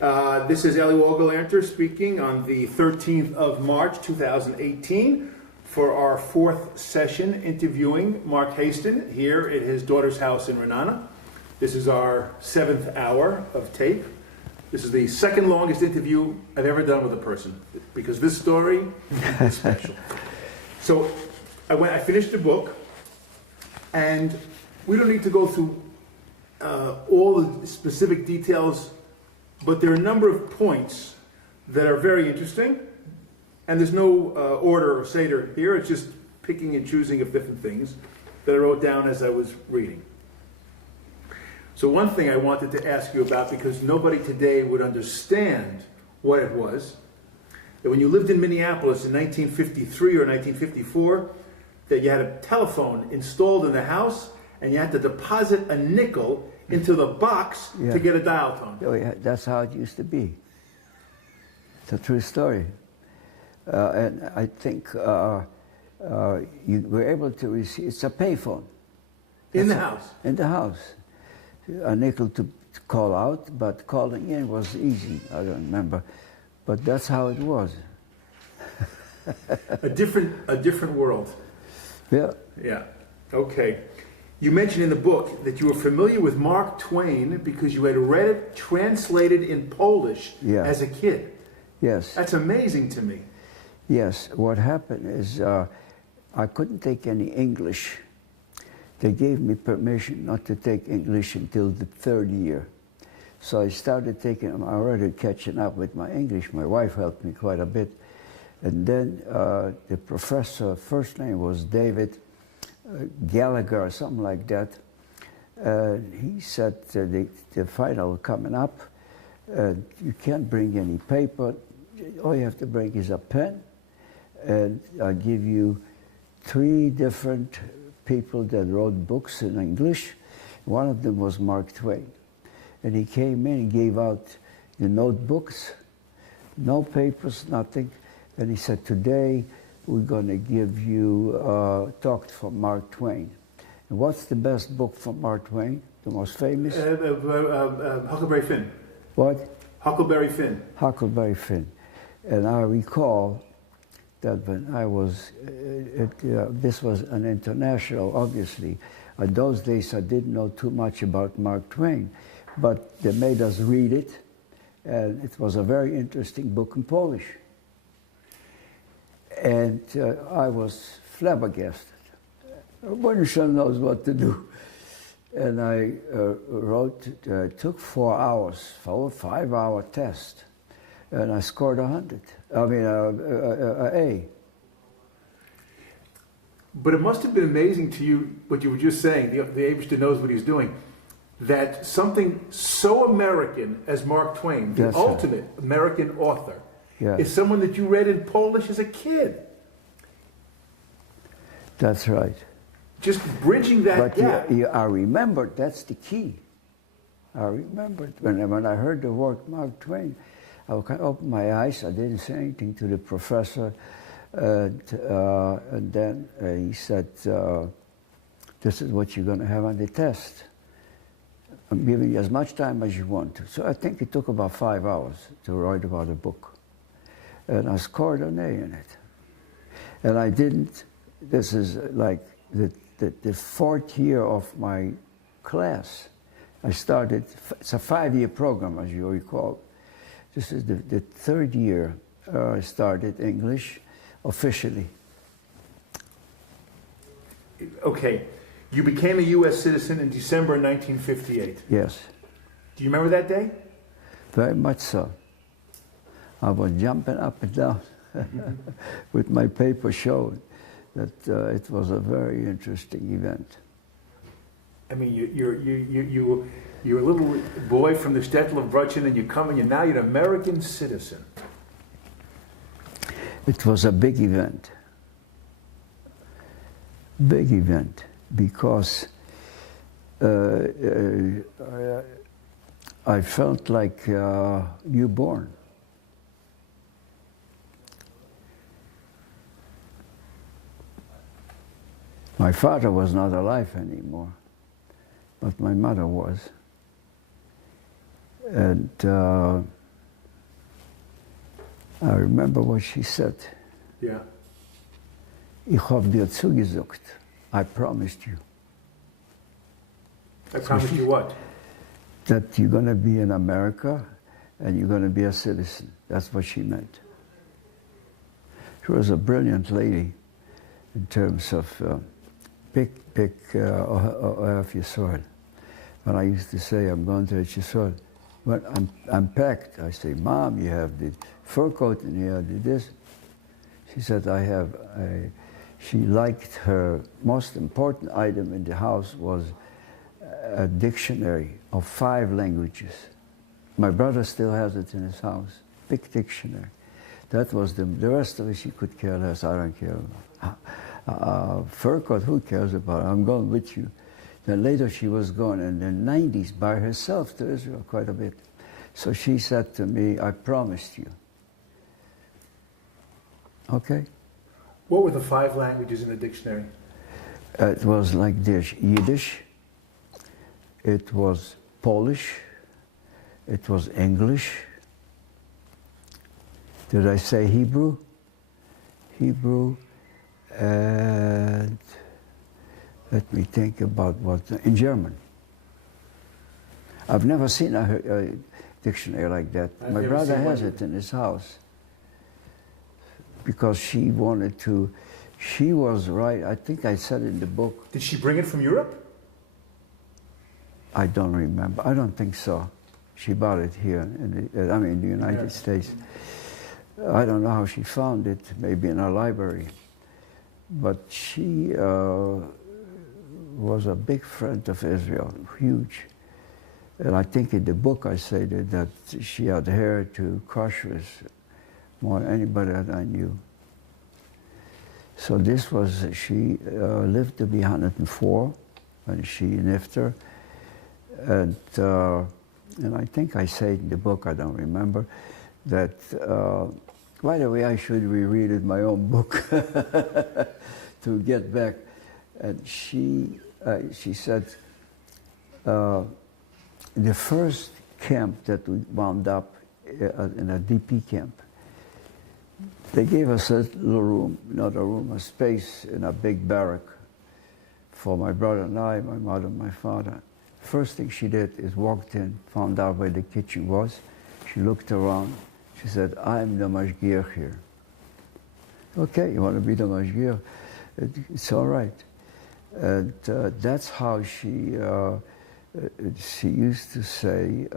This is Elli Wohlgelernter speaking on the 13th of March 2018 for our fourth session interviewing Mark Hasten here at his daughter's house in Ra'anana. This is our 7th hour of tape. This is the second longest interview I've ever done with a person because this story is special. So I finished the book, and we don't need to go through all the specific details, but there are a number of points that are very interesting, and there's no order or seder here. It's just picking and choosing of different things that I wrote down as I was reading. So one thing I wanted to ask you about, because nobody today would understand what it was, that when you lived in Minneapolis in 1953 or 1954, that you had a telephone installed in the house and you had to deposit a nickel into the box to get a dial tone. Oh, yeah, that's how it used to be. It's a true story. And I think you were able to receive, it's a payphone. In the house? In the house. A nickel to call out, but calling in was easy. I don't remember. But that's how it was. a different world. Yeah. Yeah. Okay. You mentioned in the book that you were familiar with Mark Twain because you had read it translated in Polish as a kid. Yes. That's amazing to me. Yes. What happened is I couldn't take any English. They gave me permission not to take English until the third year. So I started taking, I'm already catching up with my English. My wife helped me quite a bit. And then the professor, first name was David Gallagher or something like that. He said the final coming up, you can't bring any paper. All you have to bring is a pen. And I'll give you 3 different people that wrote books in English. One of them was Mark Twain. And he came in and gave out the notebooks, no papers, nothing. And he said, today we're going to give you talk from Mark Twain. And what's the best book from Mark Twain? The most famous? Huckleberry Finn. What? Huckleberry Finn. Huckleberry Finn. And I recall that when I was, this was an international, obviously. In those days I didn't know too much about Mark Twain, but they made us read it, and it was a very interesting book in Polish. And I was flabbergasted. One sure knows what to do. And I wrote, it took 4 hours, 5-hour test. And I scored 100. I mean, A. But it must have been amazing to you, what you were just saying, the Abishter knows what he's doing, that something so American as Mark Twain, the ultimate American author, is someone that you read in Polish as a kid. That's right. Just bridging that gap. I remembered, that's the key. I remembered when I heard the word Mark Twain, I opened my eyes, I didn't say anything to the professor, and then he said, this is what you're going to have on the test. I'm giving you as much time as you want to. So I think it took about 5 hours to write about a book. And I scored an A in it. And I didn't, this is like the 4th year of my class. I started, it's a 5-year program, as you recall. This is the 3rd year I started English officially. Okay. You became a U.S. citizen in December 1958. Yes. Do you remember that day? Very much so. I was jumping up and down with my paper showing that it was a very interesting event. I mean, you're a little boy from the shtetl of Brooklyn, and you come and now you're an American citizen. It was a big event. Big event, because I felt like newborn. My father was not alive anymore, but my mother was. And I remember what she said. Yeah. Ich hab dir zugesagt. I promised you. I promised you what? That you're going to be in America and you're going to be a citizen. That's what she meant. She was a brilliant lady in terms of pick off your sword. When I used to say, I'm going to hit your sword, when I'm packed, I say, Mom, you have the fur coat and you have this. She said, she liked her most important item in the house was a dictionary of 5 languages. My brother still has it in his house, big dictionary. That was the rest of it she could care less. I don't care. Fur coat, who cares about it? I'm going with you. Then later she was going in the 90s by herself to Israel quite a bit. So she said to me, I promised you. Okay? What were the 5 languages in the dictionary? It was like this: Yiddish, it was Polish, it was English. Did I say Hebrew? Hebrew, and let me think about what, in German. I've never seen a dictionary like that. My brother has it in his house. Because she wanted to, she was right, I think I said in the book. Did she bring it from Europe? I don't remember, I don't think so. She bought it here, in the United States. I don't know how she found it, maybe in a library. But she was a big friend of Israel, huge. And I think in the book I say that she adhered to kosher more than anybody that I knew. So this was, she lived to be 104 when she nifter. And I think I say in the book, I don't remember, that, by the way, I should reread it, my own book, to get back. And she said, the first camp that we wound up in a DP camp, they gave us a little room, not a room, a space in a big barrack for my brother and I, my mother and my father. First thing she did is walked in, found out where the kitchen was. She looked around. She said, I'm the mashgiach here. Okay, you want to be the mashgiach? It's all right. And that's how she used to say,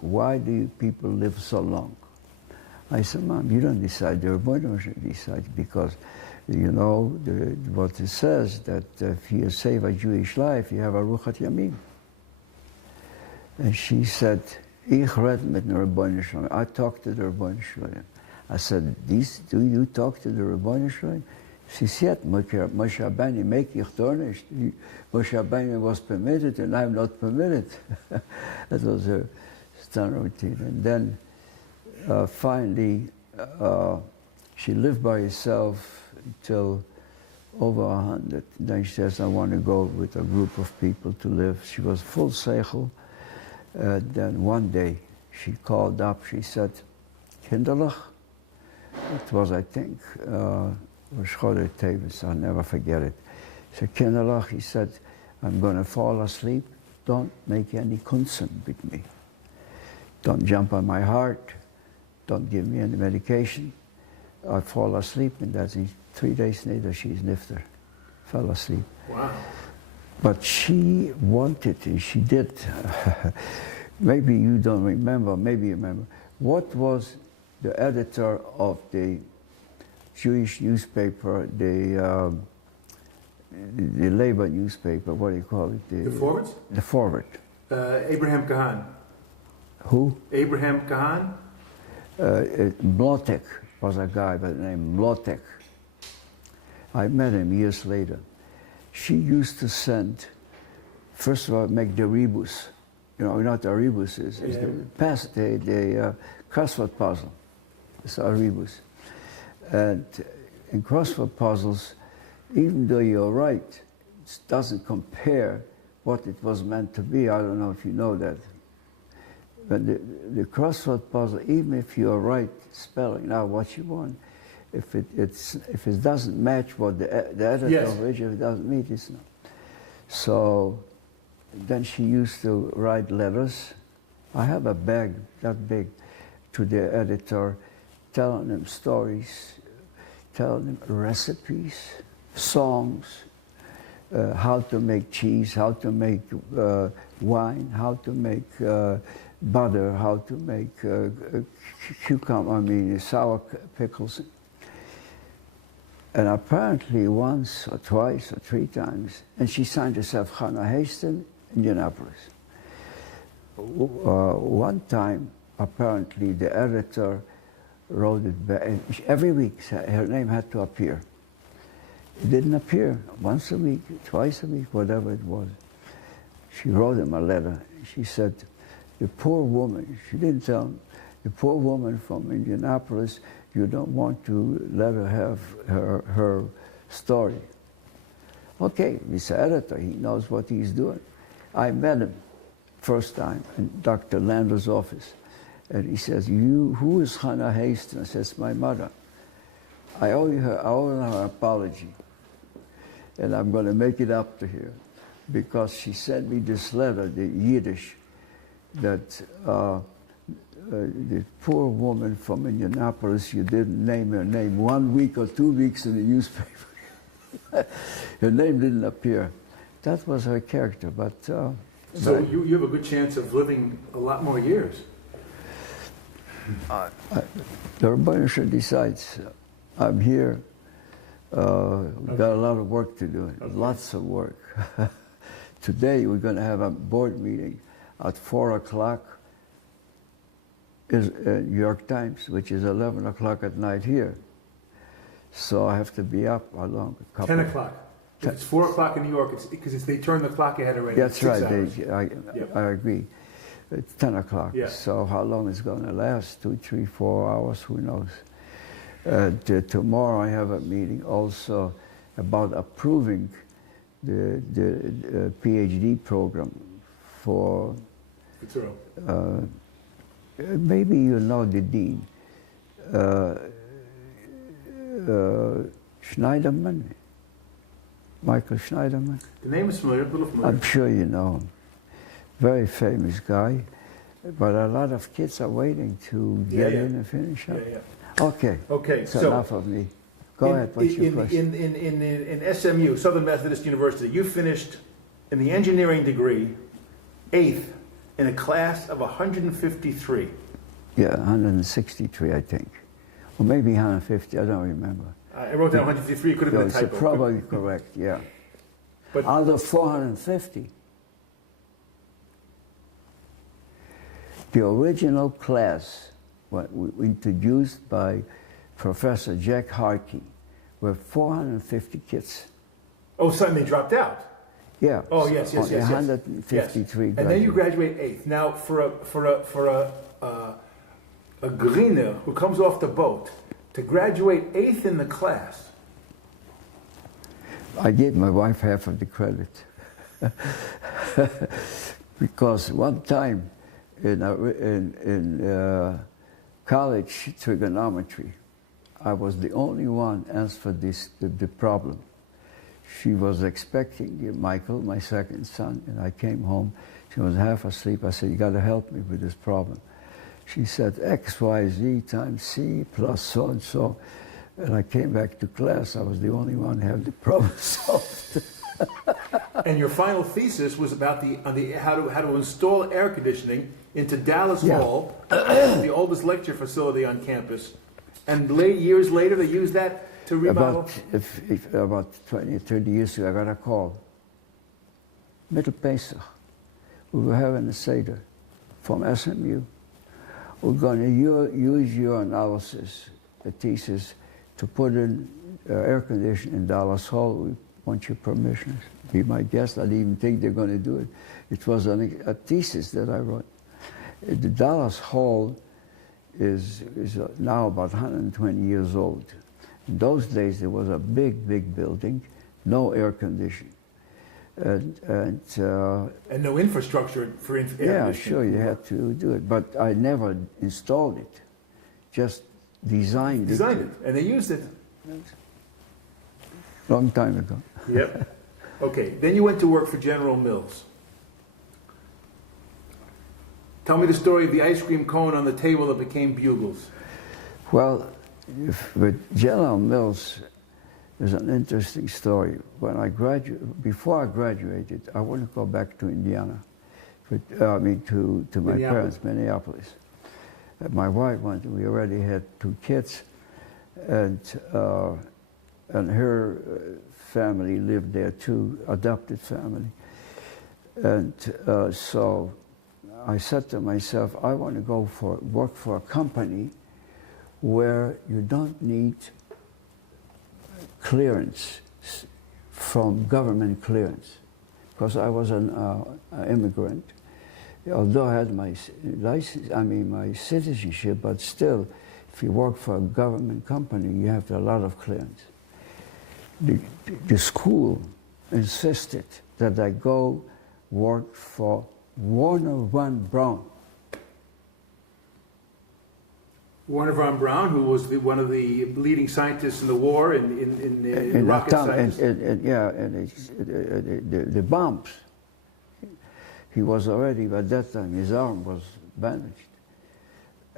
why do you people live so long? I said, Mom, you don't decide, the Rebbeinu decides, because you know what it says, that if you save a Jewish life, you have a Ruchat Yamim. And she said, Ich red mit the Rebbeinu Shalom. I talked to the Rebbeinu Shalom. I said, do you talk to the Rebbeinu Shalom? She said, Moshe Rabbeinu make ich doch nicht. Moshe Rabbeinu was permitted and I'm not permitted. That was her standard routine. And then finally, she lived by herself until over 100. Then she says, I want to go with a group of people to live. She was full seichel. Then one day she called up, she said, Kinderlich. It was, I think, Scholar Tavis, I'll never forget it. He said, Kinderlich, he said, I'm going to fall asleep. Don't make any kunsen with me. Don't jump on my heart. Don't give me any medication. I fall asleep, and that's 3 days later, she's nifter. Fell asleep. Wow. But she wanted, and she did. Maybe you don't remember, maybe you remember. What was the editor of the Jewish newspaper, the labor newspaper, what do you call it? The Forward? The Forward. Abraham Kahan. Who? Abraham Kahan? Blotek was a guy by the name Blotek. I met him years later. She used to send, first of all, make the rebus. You know what a rebus is? It's the crossword puzzle. It's a rebus. And in crossword puzzles, even though you're right, it doesn't compare what it was meant to be. I don't know if you know that. But the crossword puzzle, even if you're right spelling out what you want, if it doesn't match what the editor Yes. originally doesn't meet, it's not. So then she used to write letters. I have a bag that big to the editor, telling them stories, telling them recipes, songs, how to make cheese, how to make wine, how to make butter, how to make sour pickles. And apparently once or twice or three times, and she signed herself Hannah Hasten, Indianapolis. One time, apparently the editor wrote it back. Every week her name had to appear. It didn't appear once a week, twice a week, whatever it was. She wrote him a letter. She said, the poor woman, she didn't tell him, the poor woman from Indianapolis, you don't want to let her have her story. Okay, he's an editor, he knows what he's doing. I met him first time in Dr. Lander's office. And he says, who is Hannah Hasten? I says, my mother. I owe her an apology. And I'm going to make it up to her. Because she sent me this letter, the Yiddish, that the poor woman from Indianapolis, you didn't name her name 1 week or 2 weeks in the newspaper. Her name didn't appear. That was her character, but... so you have a good chance of living a lot more years. The Rebbeinu decides. I'm here. We've got a lot of work to do, lots of work. Today we're going to have a board meeting at 4 o'clock, New York Times, which is 11 o'clock at night here. So I have to be up along a couple. 10 o'clock. If it's 4 o'clock in New York, it's because they turn the clock ahead already. That's right. I agree. It's 10 o'clock. Yeah. So how long it's going to last? 2, 3, 4 hours? Who knows? Tomorrow I have a meeting also about approving the PhD program for. Maybe you know the dean, Schneiderman, Michael Schneiderman. The name is familiar, a little familiar. I'm sure you know him. Very famous guy, but a lot of kids are waiting to get in and finish up. Okay. Okay. That's enough of me. Go ahead. What's your question? In SMU, Southern Methodist University, you finished in the engineering degree 8th in a class of 153. Yeah, 163, I think. Or maybe 150, I don't remember. I wrote down 153, it could have been a typo. It's probably correct, yeah. But out of 450, the original class introduced by Professor Jack Harkey were 450 kids. Oh, suddenly they dropped out. Yeah. Oh, yes. 153. Yes. And then you graduate 8th. Now, for a greener who comes off the boat to graduate 8th in the class. I gave my wife half of the credit because one time in college trigonometry, I was the only one answered the problem. She was expecting Michael, my second son, and I came home. She was half asleep. I said, you got to help me with this problem. She said, X, Y, Z times C plus so and so. And I came back to class. I was the only one who had the problem solved. And your final thesis was about how to install air conditioning into Dallas Hall, the oldest lecture facility on campus. And years later, they used that to remodel? About 20 or 30 years ago, I got a call. Middle Pesach. We were having a Seder from SMU. We're going to use your analysis, the thesis, to put in air conditioning in Dallas Hall. We want your permission. Be my guest. I didn't even think they're going to do it. It was a thesis that I wrote. The Dallas Hall is now about 120 years old. In those days, there was a big, big building, no air conditioning. And no infrastructure for air yeah, conditioning. sure, you had to do it, but I never installed it, just designed it. And they used it. Long time ago. Yep. Okay, then you went to work for General Mills. Tell me the story of the ice cream cone on the table that became bugles. Well, with General Mills, there's an interesting story. When before I graduated, I wanted to go back to Indiana, to my parents, Minneapolis. My wife wanted. We already had 2 kids, and her family lived there too, adopted family. And so I said to myself, I want to go work for a company where you don't need clearance from government clearance, because I was an immigrant. Although I had my license, my citizenship, but still, if you work for a government company, you have a lot of clearance. The school insisted that I go work for Warner Von Braun. Warner Von Braun, who was one of the leading scientists in the war in rocket science. The bombs. He was already, by that time, his arm was bandaged.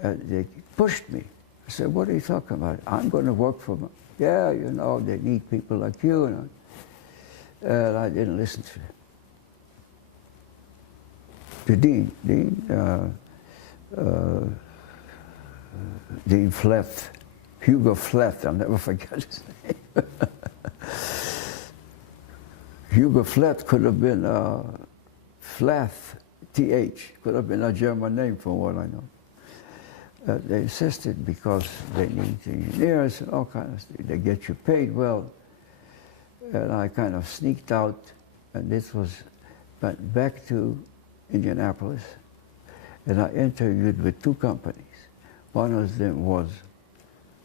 They pushed me. I said, what are you talking about? I'm going to work for them. Yeah, they need people like you. And I didn't listen to them. The Dean Fleth, Hugo Fleth, I'll never forget his name. Hugo Fleth could have been Fleth, T-H, could have been a German name from what I know. They insisted because they need engineers and all kinds of stuff. They get you paid well. And I kind of sneaked out, and went back to Indianapolis, and I interviewed with 2 companies. One of them was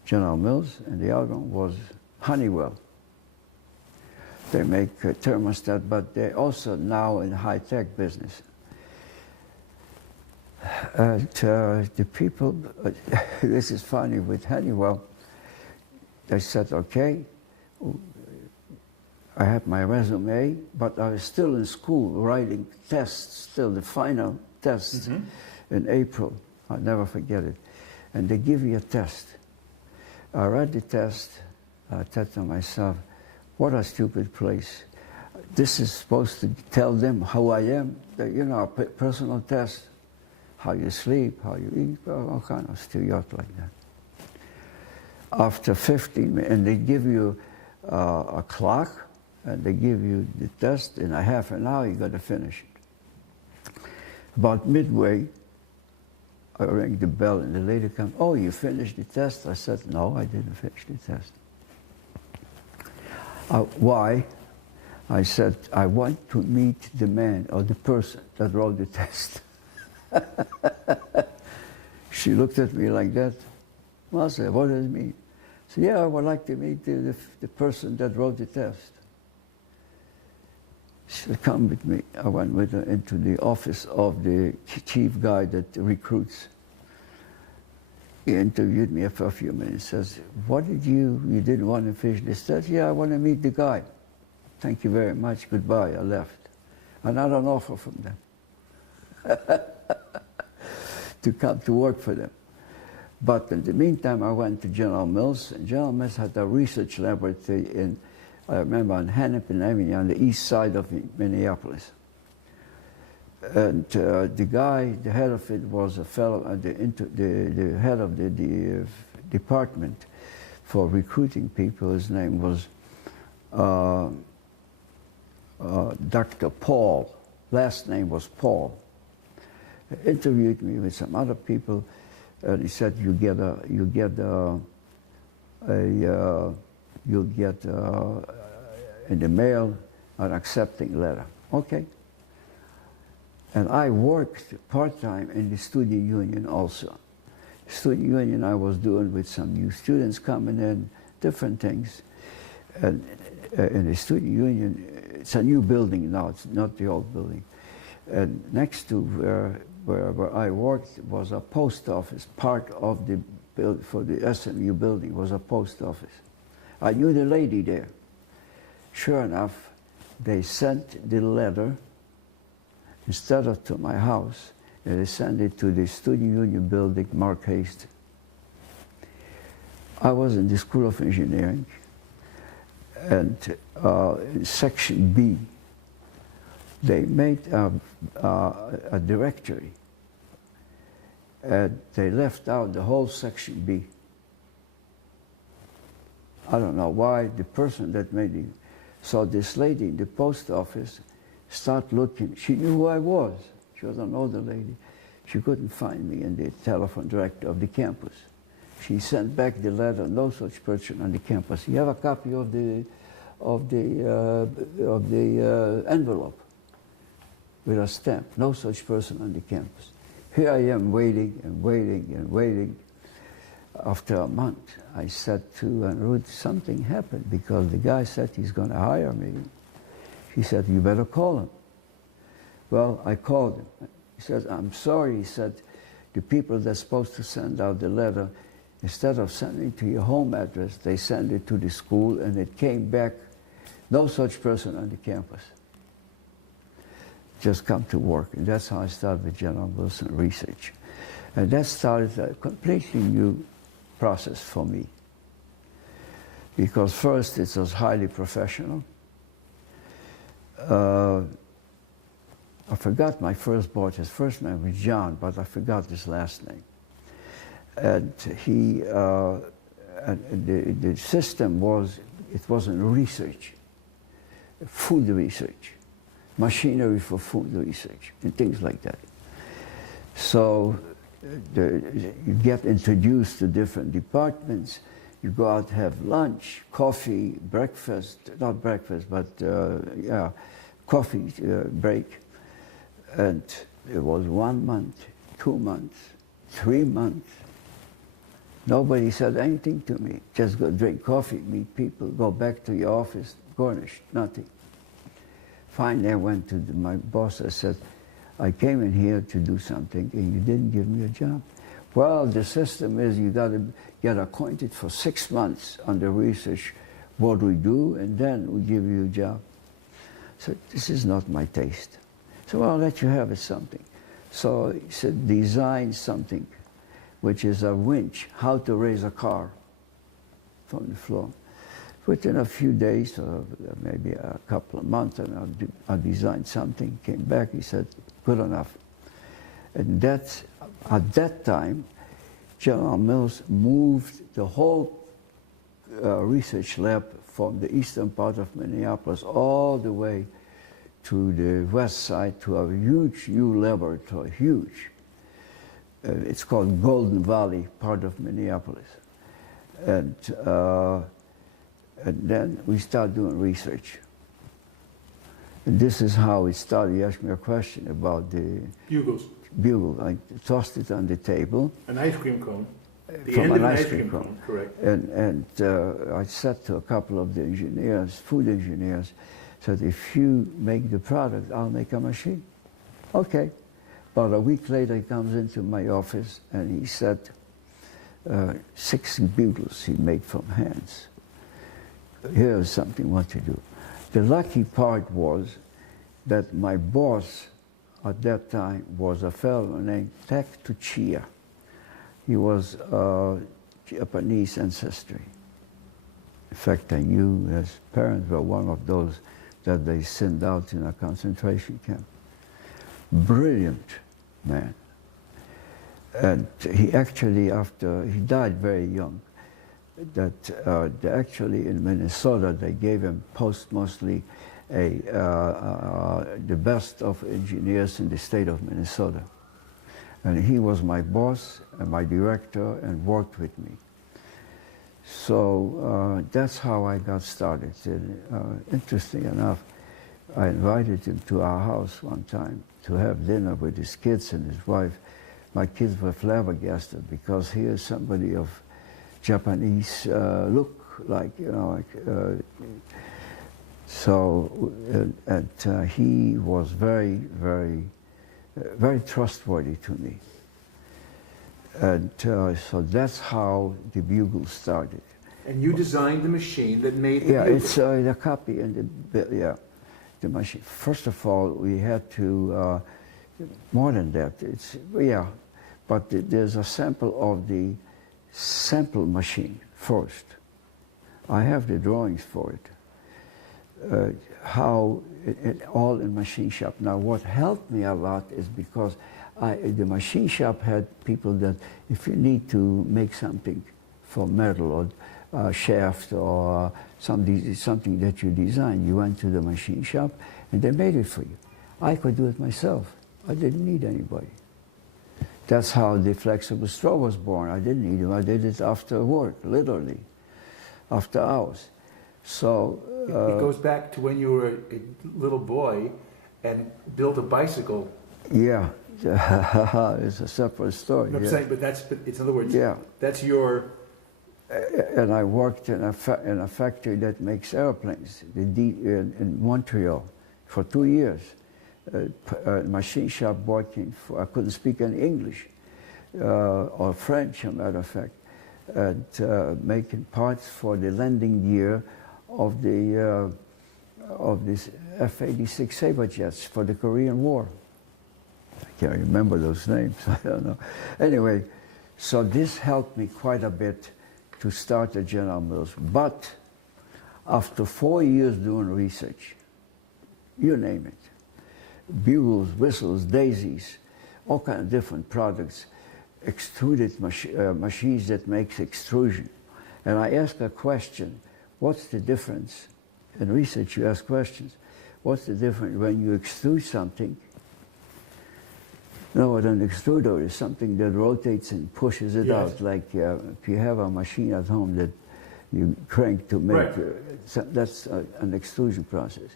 General Mills, and the other one was Honeywell. They make thermostat, but they're also now in high-tech business. And the people, this is funny, with Honeywell, they said, okay, I have my resume, but I was still in school writing tests, still the final tests in April. I'll never forget it. And they give you a test. I read the test. I thought to myself, what a stupid place. This is supposed to tell them how I am, a personal test, how you sleep, how you eat, all kind of stuff like that. After 15 minutes, and they give you a clock, and they give you the test. In a half an hour, you got to finish it. About midway, I rang the bell, and the lady comes, oh, you finished the test? I said, no, I didn't finish the test. Why? I said, I want to meet the man or the person that wrote the test. She looked at me like that. Well, I said, what does it mean? I said, yeah, I would like to meet the person that wrote the test. She said, come with me. I went with her into the office of the chief guy that recruits. He interviewed me for a few minutes. Says, what did you didn't want to finish this test? Yeah, I want to meet the guy. Thank you very much, goodbye, I left. I got an offer from them to come to work for them. But in the meantime, I went to General Mills, and General Mills had a research laboratory I remember, on Hennepin Avenue on the east side of Minneapolis. And the guy, the head of it, was a fellow, the head of the department for recruiting people. His name was Dr. Paul. Last name was Paul. He interviewed me with some other people, and he said, you'll get in the mail an accepting letter. Okay. And I worked part-time in the student union also. Student union I was doing with some new students coming in, different things. And in the student union, It's a new building now, it's not the old building. And next to where I worked was a post office. Part of the build for the SMU building was a post office. I knew the lady there. Sure enough, they sent the letter, instead of to my house, they sent it to the Student Union building, Mark Hasten. I was in the School of Engineering, and in Section B, they made a directory, and they left out the whole Section B. I don't know why. The person that made it, so this lady in the post office started looking. She knew who I was. She was an older lady. She couldn't find me in the telephone directory of the campus. She sent back the letter, no such person on the campus. You have a copy of the envelope with a stamp, no such person on the campus. Here I am waiting and waiting and waiting. After a month, I said to Ruth, something happened because the guy said he's going to hire me. She said, you better call him. Well, I called him. He said, I'm sorry. He said, the people that's supposed to send out the letter, instead of sending it to your home address, they send it to the school, and it came back, no such person on the campus. Just come to work. And that's how I started with General Wilson Research. And that started a completely new process for me. Because first, it was highly professional. I forgot my first boss. His first name was John, but I forgot his last name. And he, the system was, it wasn't research, food research, machinery for food research, and things like that. So you get introduced to different departments. You go out, have lunch, coffee, breakfast, not breakfast, but yeah, coffee break. And it was 1 month, 2 months, 3 months. Nobody said anything to me. Just go drink coffee, meet people, go back to your office, garnish, nothing. Finally, I went to my boss. I said, I came in here to do something, and you didn't give me a job. Well, the system is you got to get acquainted for 6 months on the research, what we do, and then we give you a job. So this is not my taste. So I'll let you have it something. So he said, design something, which is a winch, how to raise a car from the floor. Within a few days, or maybe a couple of months, and I designed something, came back, he said, good enough. And that's, at that time, General Mills moved the whole research lab from the eastern part of Minneapolis all the way to the west side to a huge new laboratory, huge. It's called Golden Valley, part of Minneapolis. And then we started doing research. And this is how it started. You asked me a question about the Bugles. bugle. I tossed it on the table. An ice cream cone. The From end an of an ice ice cream cream cone. cone, correct. And I said to a couple of the engineers, food engineers, said, if you make the product, I'll make a machine. Okay. About a week later, he comes into my office and he said, 6 bugles he made from hands. Here's something what to do. The lucky part was that my boss at that time was a fellow named Takuchiya. He was Japanese ancestry. In fact, I knew his parents were one of those that they sent out in a concentration camp. Brilliant man. And he actually, after, he died very young, that actually in Minnesota, they gave him posthumously the best of engineers in the state of Minnesota. And he was my boss and my director and worked with me. So that's how I got started. And, interesting enough, I invited him to our house one time to have dinner with his kids and his wife. My kids were flabbergasted because he is somebody of Japanese look, like, you know, like, So, he was very, very trustworthy to me. And so that's how the bugle started. And you designed the machine that made the Yeah, bugle. it's the copy and the machine. First of all, we had to, more than that, but there's a sample of the sample machine first. I have the drawings for it. How it all in machine shop. Now, what helped me a lot is because the machine shop had people that if you need to make something for metal or shaft or something that you designed, you went to the machine shop and they made it for you. I could do it myself. I didn't need anybody. That's how the flexible straw was born. I didn't need him. I did it after work, literally, after hours. So it goes back to when you were a little boy and built a bicycle. Yeah, it's a separate story. No, I'm saying, but it's in other words. Yeah, that's your. And I worked in a factory that makes airplanes in Montreal for 2 years. A machine shop working for, I couldn't speak any English or French, as a matter of fact, and making parts for the landing gear of this F-86 Sabre jets for the Korean War. I can't remember those names. I don't know. Anyway, so this helped me quite a bit to start at General Mills. But after 4 years doing research, you name it, bugles, whistles, daisies, all kind of different products, extruded machines that makes extrusion. And I asked a question, what's the difference? In research you ask questions. What's the difference when you extrude something? No, an extruder is something that rotates and pushes it out. Like if you have a machine at home that you crank to make, that's an extrusion process.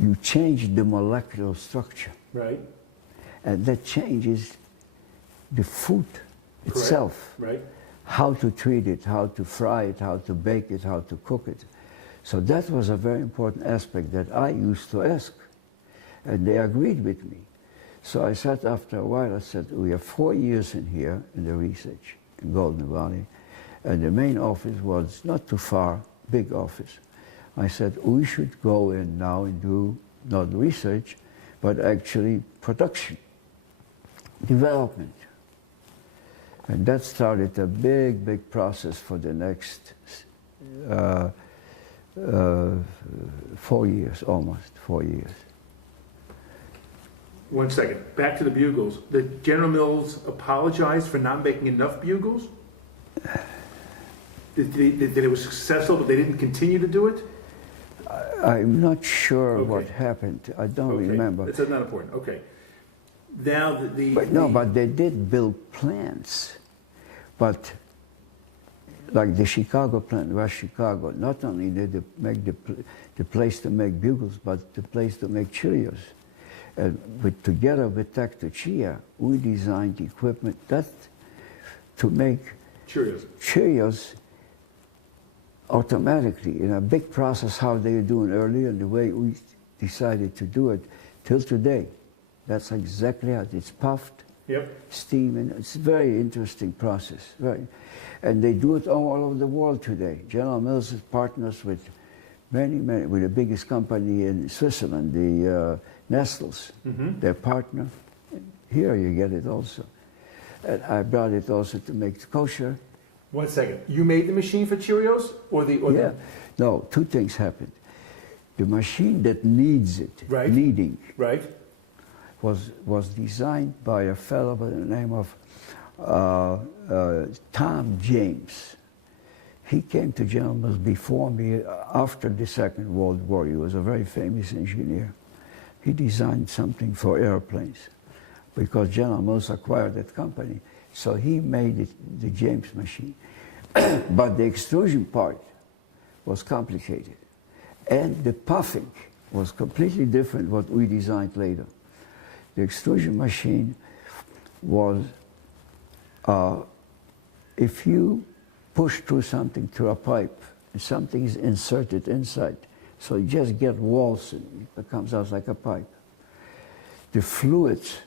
You change the molecular structure. Right. And that changes the food itself. Right. How to treat it, how to fry it, how to bake it, how to cook it. So that was a very important aspect that I used to ask. And they agreed with me. So I said after a while, I said, we have 4 years in here in the research in Golden Valley. And the main office was not too far, big office. I said, we should go in now and do not research, but actually production, development. And that started a big, big process for the next 4 years, almost 4 years. 1 second. Back to the bugles. Did General Mills apologize for not making enough bugles? That it was successful, but they didn't continue to do it? I'm not sure what happened. I don't remember. That's not important. Okay. Now but they did build plants. But like the Chicago plant, West Chicago, not only did they make the place to make bugles, but the place to make Cheerios. Together with Dr. Chia, we designed equipment to make Cheerios automatically in a big process how they were doing earlier and the way we decided to do it till today. That's exactly how it's puffed, steam, and it's a very interesting process. Right? And they do it all over the world today. General Mills is partners with many, with the biggest company in Switzerland, the Nestles, their partner. Here you get it also. And I brought it also to make kosher. 1 second. You made the machine for Cheerios? No, two things happened. The machine that needs it, kneading, was designed by a fellow by the name of Tom James. He came to General Mills before me after the Second World War. He was a very famous engineer. He designed something for airplanes because General Mills acquired that company. So he made it, the James machine. But the extrusion part was complicated. And the puffing was completely different what we designed later. The extrusion machine was, if you push through something through a pipe, and something is inserted inside, So you just get walls and it comes out like a pipe. The fluids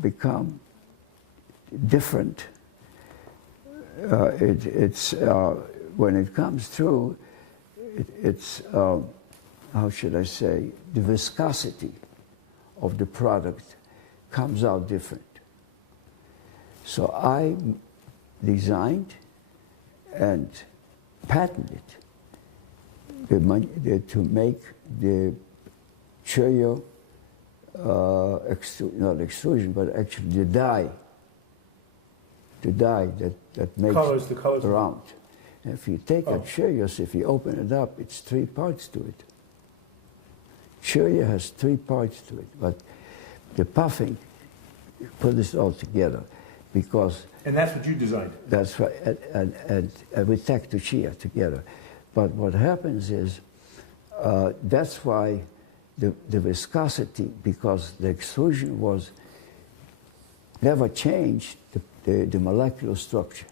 become different. When it comes through, it's how should I say, the viscosity of the product comes out different. So I designed and patented to make the Cheerio, not extrusion, but actually the dye that makes the colors round. And if you take a Cheerios, if you open it up, it's 3 parts to it. Cheerio has 3 parts to it, but the puffing put this all together because... And that's what you designed? That's right, and we tack to Chia together. But what happens is, that's why the viscosity, because the extrusion was never changed the molecular structure.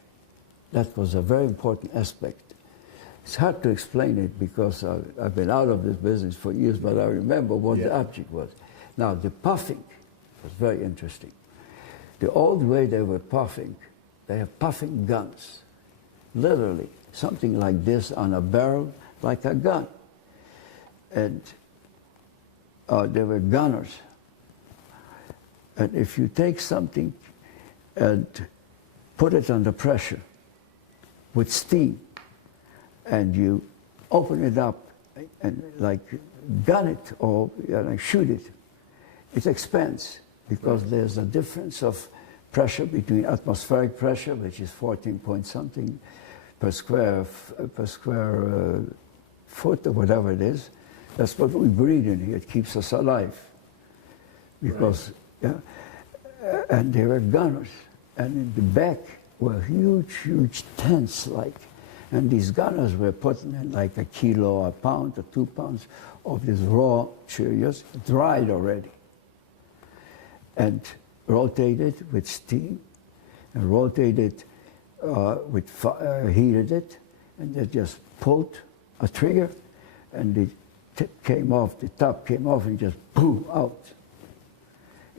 That was a very important aspect. It's hard to explain it because I've been out of this business for years, but I remember what the object was. Now, the puffing was very interesting. The old way they were puffing, they have puffing guns. Literally, something like this on a barrel, like a gun. And they were gunners. And if you take something and put it under pressure with steam, and you open it up and like gun it or shoot it, it expands because there's a difference of pressure between atmospheric pressure, which is 14 point something per square foot or whatever it is. That's what we breathe in here. It keeps us alive. Because, and they were gunners. And in the back were huge tents like. And these gunners were putting in like a kilo, a pound, or 2 pounds of these raw Cheerios, dried already. And rotated with steam, and rotated with heated it, and they just pulled a trigger, and the tip came off, the top came off, and just boom, out.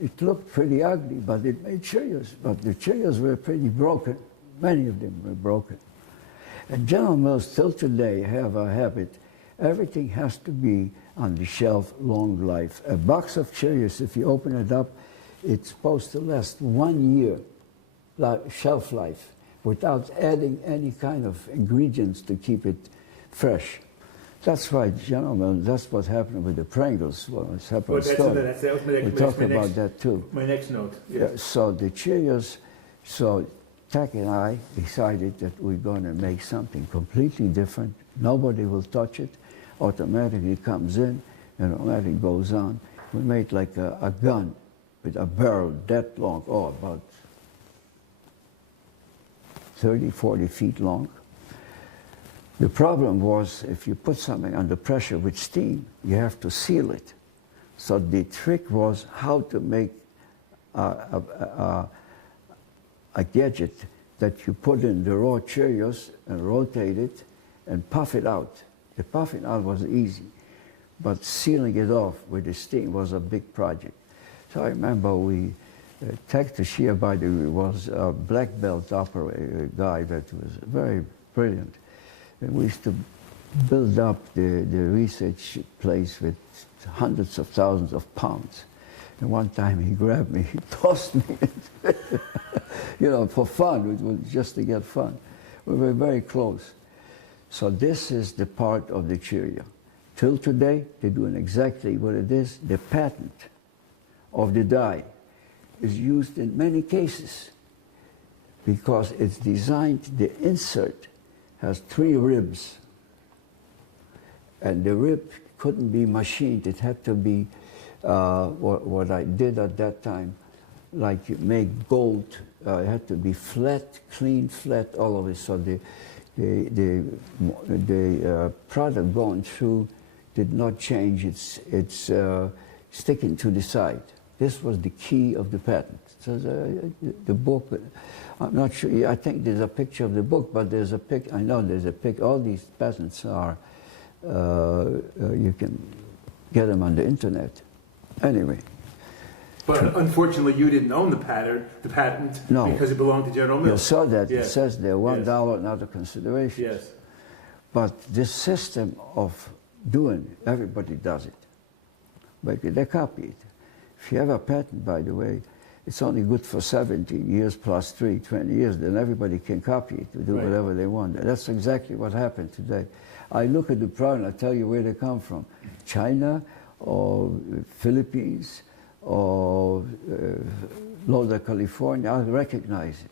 It looked pretty ugly, but it made Cheerios. But the Cheerios were pretty broken. Many of them were broken. And General Mills till today have a habit. Everything has to be on the shelf long life. A box of Cheerios, if you open it up, it's supposed to last 1 year shelf life without adding any kind of ingredients to keep it fresh. That's why General Mills, that's what happened with the Pringles. Well, it's happened. We talked about that too. My next note. Yes. Yeah, so the Cheerios, so Tack and I decided that we're going to make something completely different. Nobody will touch it. Automatically comes in and automatically goes on. We made like a gun with a barrel that long, about 30, 40 feet long. The problem was if you put something under pressure with steam, you have to seal it. So the trick was how to make a gadget that you put in the raw Cheerios and rotate it and puff it out. The puffing out was easy, but sealing it off with the steam was a big project. So I remember Tech Tashia, by the way, was a black belt operator guy that was very brilliant. And we used to build up the research place with hundreds of thousands of pounds. And one time he grabbed me, he tossed me, you know, for fun, it was just to get fun. We were very close. So this is the part of the Cheerio. Till today, they're doing exactly what it is. The patent of the dye is used in many cases because it's designed, the insert has 3 ribs. And the rib couldn't be machined. It had to be what I did at that time, like you make gold. It had to be flat, clean, flat, all of it. So the product going through did not change. It's sticking to the side. This was the key of the patent. So the book, I'm not sure, I think there's a picture of the book, but there's a pic, I know there's a pic, all these patents are You can get them on the internet. Anyway. But unfortunately, you didn't own the patent No. because it belonged to General Mills. You saw that. Yes. It says there $1 Yes. and other considerations. Yes. But this system of doing, everybody does it. But they copy it. If you have a patent, by the way, it's only good for 17 years plus 3, 20 years, then everybody can copy it, to do Right. whatever they want. And that's exactly what happened today. I look at the product and I tell you where they come from. China or Philippines or Lodi, California, I recognize it,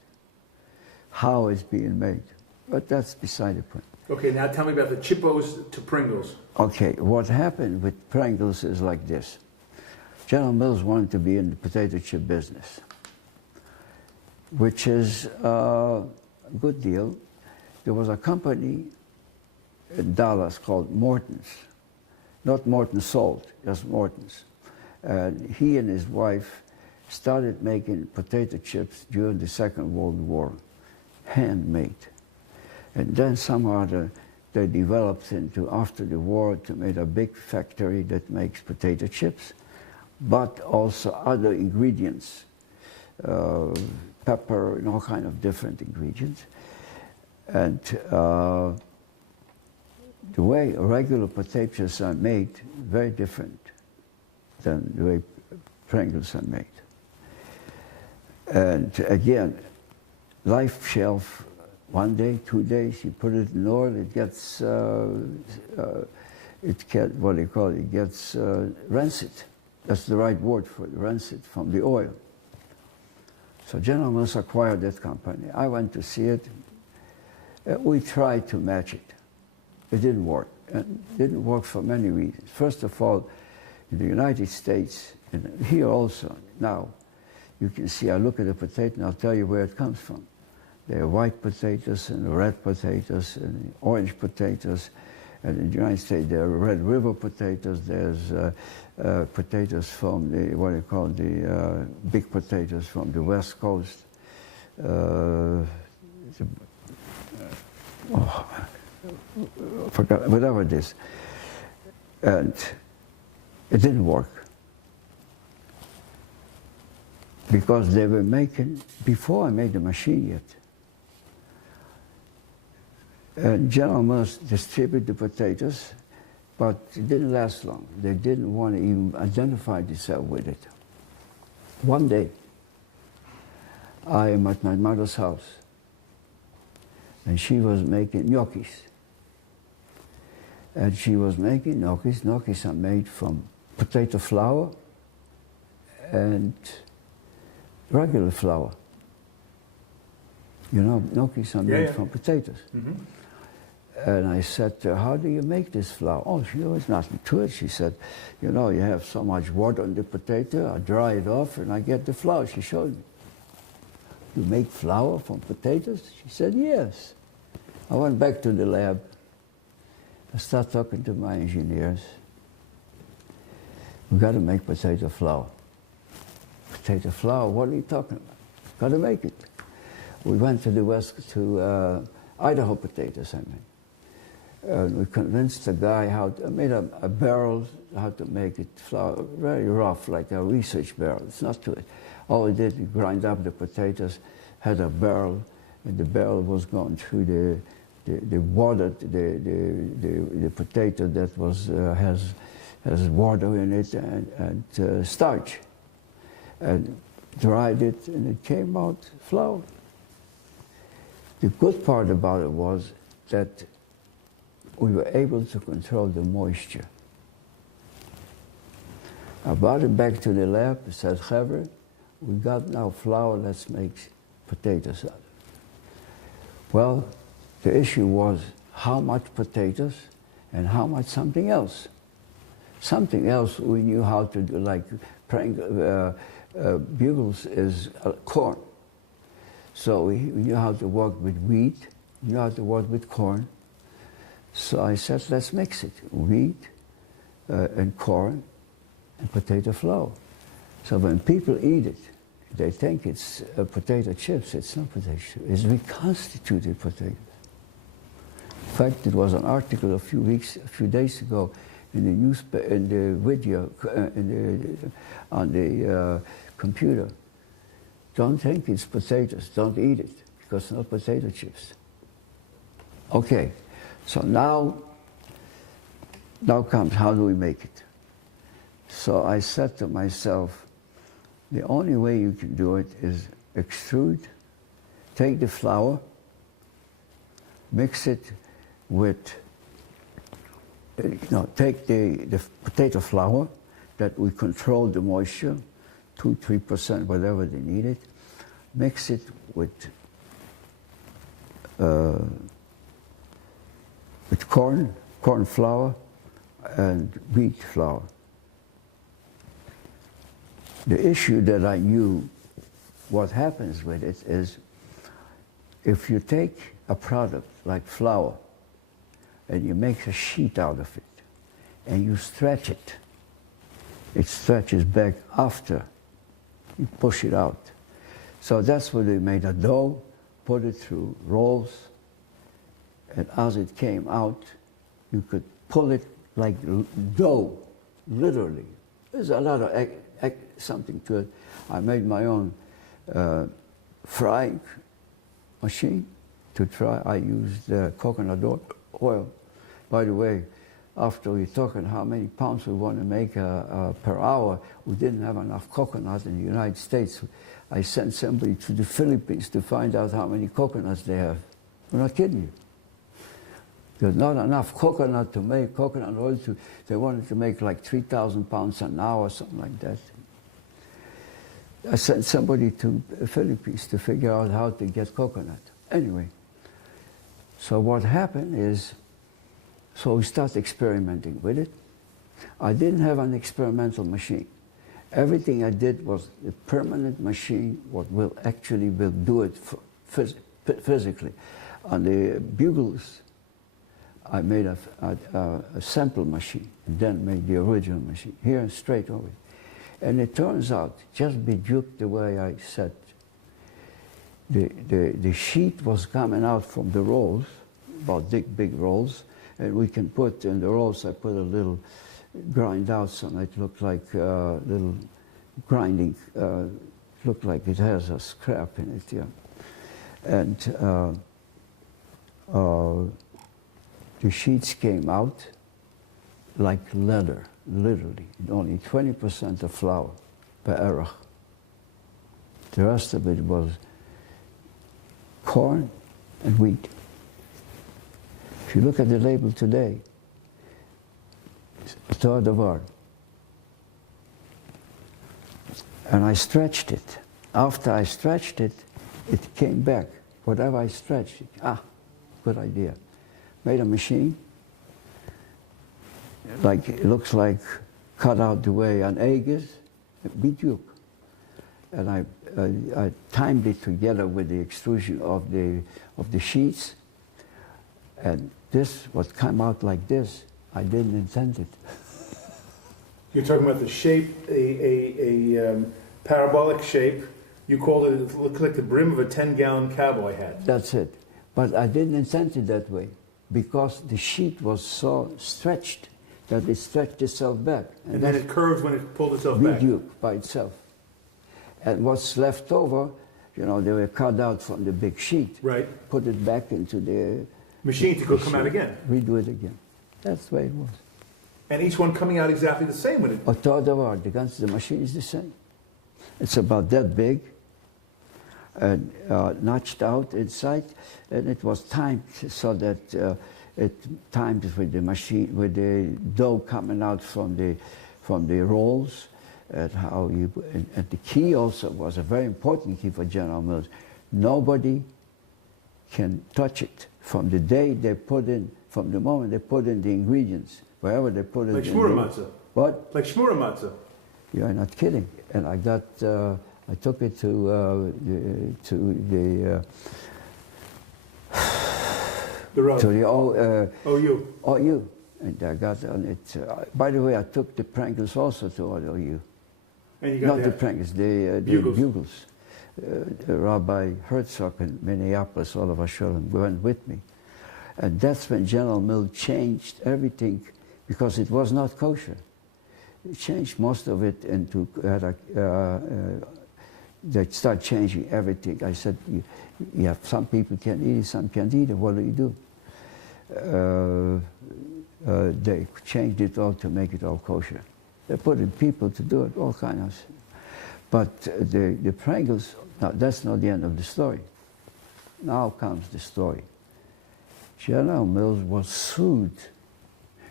how it's being made. But that's beside the point. Okay, now tell me about the Chippos to Pringles. Okay, what happened with Pringles is like this. General Mills wanted to be in the potato chip business, which is a good deal. There was a company in Dallas called Morton's, not Morton Salt, just Morton's. And he and his wife started making potato chips during the Second World War, handmade. And then somehow they developed into, after the war, to make a big factory that makes potato chips, but also other ingredients, pepper and all kind of different ingredients. And the way regular potato chips are made, very different than the way Pringles are made. And again, life shelf, 1 day, 2 days, you put it in oil, it gets, what do you call it, it gets rancid. That's the right word for it, rancid from the oil. So General Mills acquired that company. I went to see it. We tried to match it. It didn't work. It didn't work for many reasons. First of all, in the United States, and here also, now, you can see, I look at the potato and I'll tell you where it comes from. There are white potatoes and red potatoes and orange potatoes. And in the United States, there are Red River potatoes. There's potatoes from the, what do you call the big potatoes from the West Coast. Forgot, whatever it is. And it didn't work. Because they were making, before I made the machine yet, and General Mills distributed the potatoes, but it didn't last long. They didn't want to even identify themselves with it. One day, I am at my mother's house, and she was making gnocchis. And she was making gnocchis. Gnocchis are made from potato flour and regular flour. You know, gnocchis are made from potatoes. Mm-hmm. And I said to her, how do you make this flour? Oh, she knows nothing to it. She said, you know, you have so much water on the potato, I dry it off and I get the flour. She showed me. You make flour from potatoes? She said, yes. I went back to the lab. I started talking to my engineers. We've got to make potato flour. Potato flour, what are you talking about? Got to make it. We went to the west, to Idaho potatoes, I mean. And we convinced the guy how to, I made a barrel, how to make it flour, very rough, like a research barrel. It's not to it. All we did, we grind up the potatoes, had a barrel, and the barrel was going through the water, the potato that was has water in it and starch, and dried it, and it came out flour. The good part about it was that we were able to control the moisture. I brought it back to the lab and said, Heather, we got now flour, let's make potatoes out of it. Well, the issue was how much potatoes and how much something else. Something else we knew how to do, like bugles is corn. So we knew how to work with wheat, we knew how to work with corn. So I said, let's mix it, wheat and corn and potato flour. So when people eat it, they think it's potato chips. It's not potato chips. It's reconstituted potatoes. fact, it was an article a few days ago in the in the video, on the computer. Don't think it's potatoes. Don't eat it because it's not potato chips. Okay, so now comes how do we make it? So I said to myself, the only way you can do it is extrude, take the flour, mix it with, take the potato flour that we control the moisture, 2-3%, whatever they need it, mix it with corn flour and wheat flour. The issue that I knew, what happens with it is, if you take a product like flour and you make a sheet out of it and you stretch it, it stretches back after you push it out. So that's where they made a dough, put it through rolls, and as it came out, you could pull it like dough, literally. There's a lot of something to it. I made my own frying machine to try. I used coconut oil. By the way, after we're talking how many pounds we want to make per hour, we didn't have enough coconut in the United States. I sent somebody to the Philippines to find out how many coconuts they have. I'm not kidding you. There's not enough coconut to make coconut oil. They wanted to make like 3,000 pounds an hour, something like that. I sent somebody to the Philippines to figure out how to get coconut. Anyway, so what happened is, so we started experimenting with it. I didn't have an experimental machine. Everything I did was a permanent machine, what will actually do it physically. On the bugles, I made a sample machine, and then made the original machine, here straight over. And it turns out, just bejuked the way I said, the sheet was coming out from the rolls, about big rolls, and we can put in the rolls, I put a little grind out, so it looked like a little grinding, looked like it has a scrap in it, yeah. And the sheets came out like leather, literally, only 20% of flour per erach. The rest of it was corn and wheat. If you look at the label today, it's Toldovar. And I stretched it. After I stretched it, it came back. Whatever I stretched it, good idea. Made a machine, like it looks like cut out the way an egg is, biduk. And I timed it together with the extrusion of the sheets. And this, what came out like this, I didn't intend it. You're talking about the shape, a parabolic shape. You called it looked like the brim of a 10-gallon cowboy hat. That's it. But I didn't intend it that way, because the sheet was so stretched that it stretched itself back. And then it curved when it pulled itself back. By itself. And what's left over, they were cut out from the big sheet. Right. Put it back into the machine to come out again. Redo it again. That's the way it was. And each one coming out exactly the same when it... The machine is the same. It's about that big, and notched out inside, and it was timed so that it timed with the machine, with the dough coming out from the rolls, and how you. And the key also was a very important key for General Mills. Nobody can touch it from the day they put in, from the moment they put in the ingredients, wherever they put it. Like shmura matzah. What? Like shmura matzah. You're not kidding. And I got, I took it to the road. To the OU. And I got on it. By the way, I took the Pringles also to OU. And you got not the Pringles, the Bugles. Rabbi Herzog in Minneapolis, all of us went with me. And that's when General Mills changed everything because it was not kosher. It changed most of it into, they start changing everything. I said, you have some people can eat it, some can't eat it. What do? They changed it all to make it all kosher. They put in people to do it, all kinds of. But the Pringles, now that's not the end of the story. Now comes the story. General Mills was sued.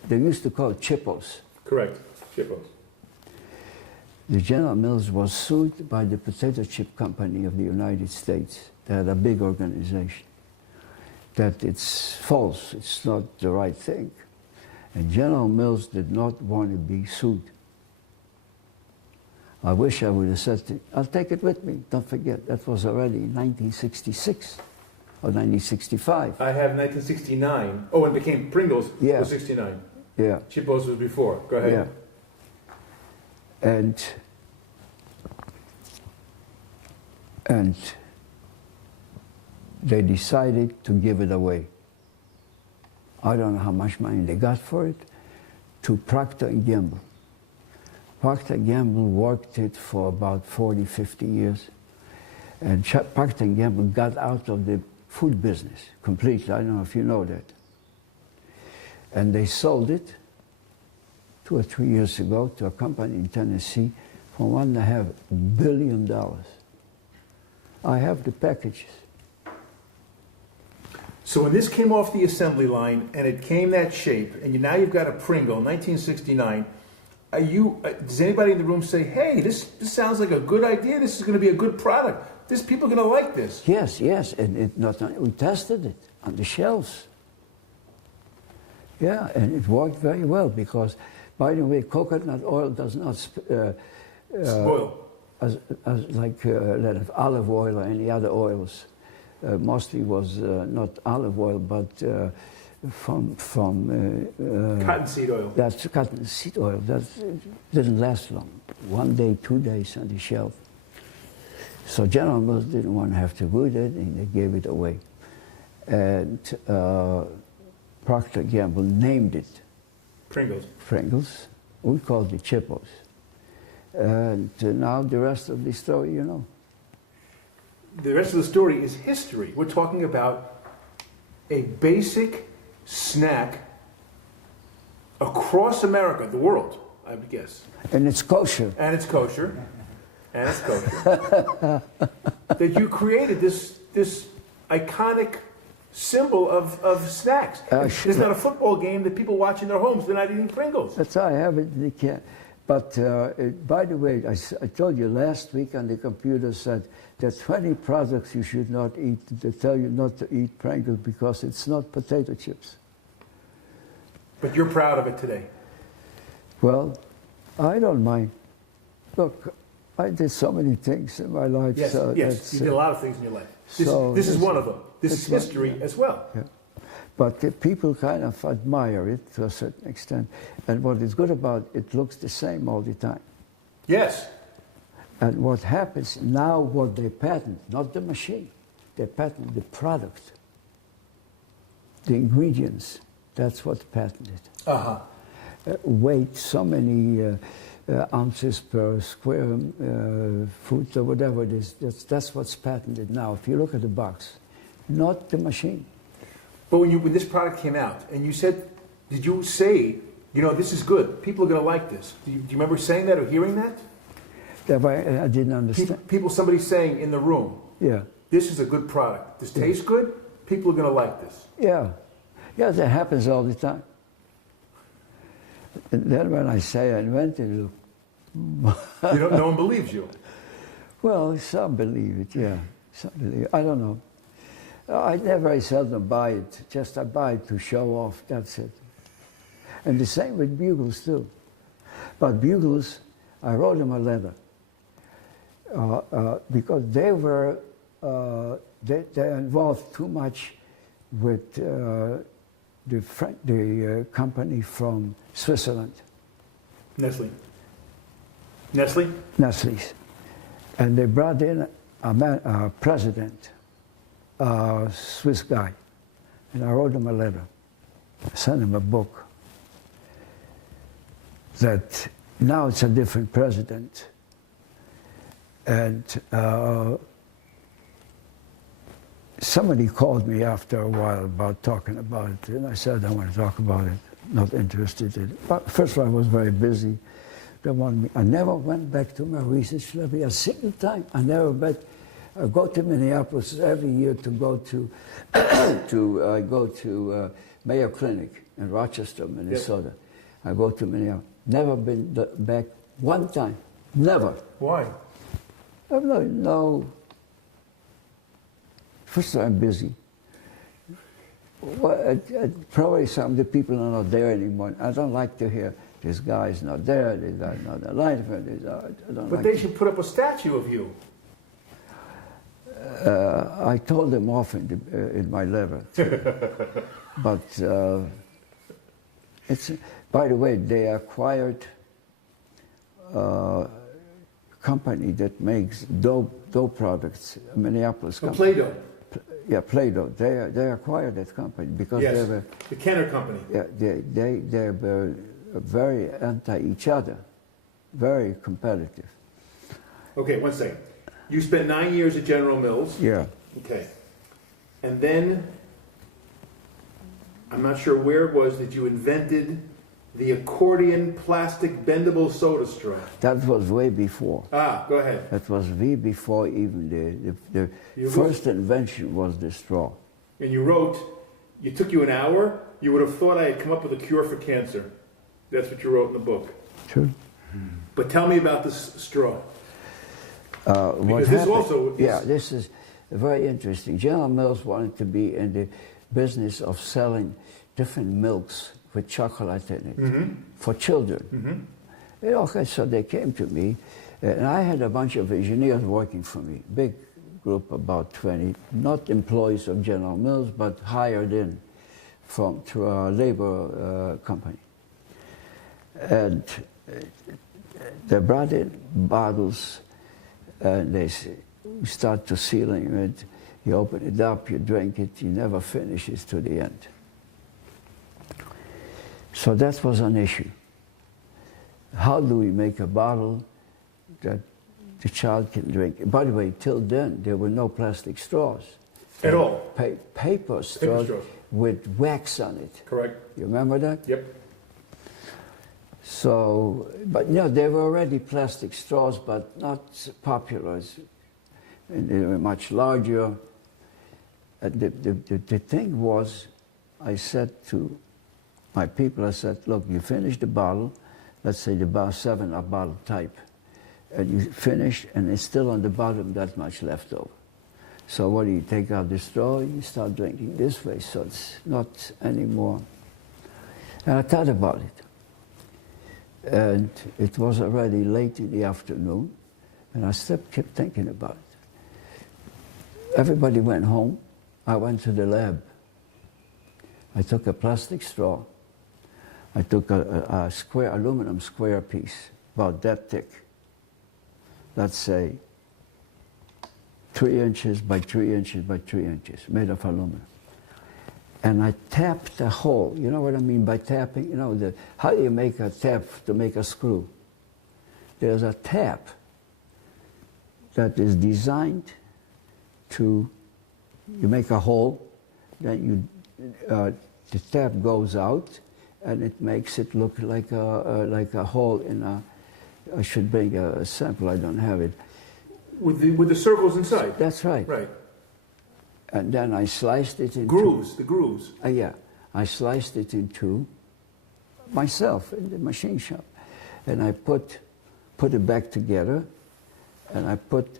They used to call it Chippos. Correct, Chippos. The General Mills was sued by the Potato Chip Company of the United States. They had a big organization. That it's false, it's not the right thing. And General Mills did not want to be sued. I wish I would have said, I'll take it with me. Don't forget, that was already 1966 or 1965. I have 1969. Oh, and became Pringles was 69. Yeah. Chippos was before. Go ahead. Yeah. And they decided to give it away. I don't know how much money they got for it, to Procter & Gamble. Procter & Gamble worked it for about 40, 50 years. And Procter & Gamble got out of the food business completely. I don't know if you know that. And they sold it 2 or 3 years ago to a company in Tennessee for $1.5 billion. I have the packages. So when this came off the assembly line and it came that shape, and now you've got a Pringle, 1969, does anybody in the room say, hey, this sounds like a good idea, this is going to be a good product, people are going to like this? Yes, yes, and we tested it on the shelves. Yeah, and it worked very well because, by the way, coconut oil does not spoil. Like olive oil or any other oils. Mostly was not olive oil, but from cottonseed oil. That's cottonseed oil. That didn't last long. 1 day, 2 days on the shelf. So General Mills didn't want to have to do that, and they gave it away. And Procter & Gamble named it Pringles. Pringles. We called it Chippos. And now the rest of the story, you know. The rest of the story is history. We're talking about a basic snack across America, the world, I would guess. And it's kosher. And it's kosher. And it's kosher. That you created this iconic symbol of snacks. It's not a football game that people watch in their homes. They're not eating Pringles. That's how I have it. They can't. But by the way, I told you last week on the computer said there are 20 products you should not eat. They tell you not to eat Pringles because it's not potato chips. But you're proud of it today. Well, I don't mind. Look, I did so many things in my life. Yes, so yes, you did a lot of things in your life. This is one of them. This is history as well. Yeah. But the people kind of admire it to a certain extent. And what is good about it, it looks the same all the time. Yes. And what happens now, what they patent, not the machine, they patent the product, the ingredients. That's what's patented. Uh-huh. Weight, so many ounces per square foot or whatever it is. That's what's patented now. If you look at the box, not the machine. But when this product came out, and you said, did you say, this is good, people are going to like this? Do you remember saying that or hearing that? I didn't understand. Somebody saying in the room, yeah, this is a good product. This tastes good, people are going to like this. Yeah. Yeah, that happens all the time. And then when I say I invented it, no one believes you. Well, some believe it, yeah. Some believe it. I don't know. I seldom buy it. Just I buy it to show off, that's it. And the same with bugles too. But bugles, I wrote them a letter. Because they were, they involved too much with the company from Switzerland. Nestle? Nestle's. And they brought in a president, a Swiss guy, And I wrote him a letter. I sent him a book that now it's a different president. And somebody called me after a while about talking about it, and I said, I don't want to talk about it, not interested in it. But first of all, I was very busy. I never went back to my research lab a single time. I go to Minneapolis every year to go to Mayo Clinic in Rochester, Minnesota. Yep. I go to Minneapolis. Never been back one time. Never. Why? No. First of all, I'm busy. Well, probably some of the people are not there anymore. I don't like to hear, this guy's not there, this guy's not alive. But they should put up a statue of you. I told them off in my letter. But by the way, they acquired a company that makes dope products, a Minneapolis company. Play-Doh. Yeah, Play-Doh. They acquired that company because they were... the Kenner company. Yeah, they were very anti each other, very competitive. Okay, one second. You spent 9 years at General Mills. Yeah. Okay. And then, I'm not sure where it was that you invented the accordion plastic bendable soda straw. That was way before. Ah, go ahead. That was way before even the first invention was the straw. And you wrote, it took you an hour, you would have thought I had come up with a cure for cancer. That's what you wrote in the book. True. But tell me about this straw. Because this also is... Yeah, this is very interesting. General Mills wanted to be in the business of selling different milks with chocolate in it for children. Okay, so they came to me, and I had a bunch of engineers working for me, big group, about 20, not employees of General Mills, but hired in through a labor company. And they brought in bottles, and they start to sealing it. You open it up, you drink it, you never finish it to the end. So that was an issue. How do we make a bottle that the child can drink? By the way, till then, there were no plastic straws. At all? Paper straws with wax on it. Correct. You remember that? Yep. So, but no, there were already plastic straws, but not popular. And they were much larger. The thing was, I said to my people, I said, look, you finish the bottle, let's say the 7-up bottle type, and you finish, and it's still on the bottom that much left over. So what do you take out the straw, you start drinking this way, so it's not anymore. And I thought about it. And it was already late in the afternoon, and I kept thinking about it. Everybody went home. I went to the lab. I took a plastic straw. I took a aluminum square piece, about that thick. Let's say 3 inches by 3 inches by 3 inches, made of aluminum. And I tapped a hole. You know what I mean by tapping? You know, how do you make a tap to make a screw? There's a tap that is designed to, you make a hole, then the tap goes out, and it makes it look like a hole in a, I should bring a sample, I don't have it. With the circles inside? That's right. Right. And then I sliced it into... Grooves, the grooves. Yeah. I sliced it into myself in the machine shop. And I put it back together, and I put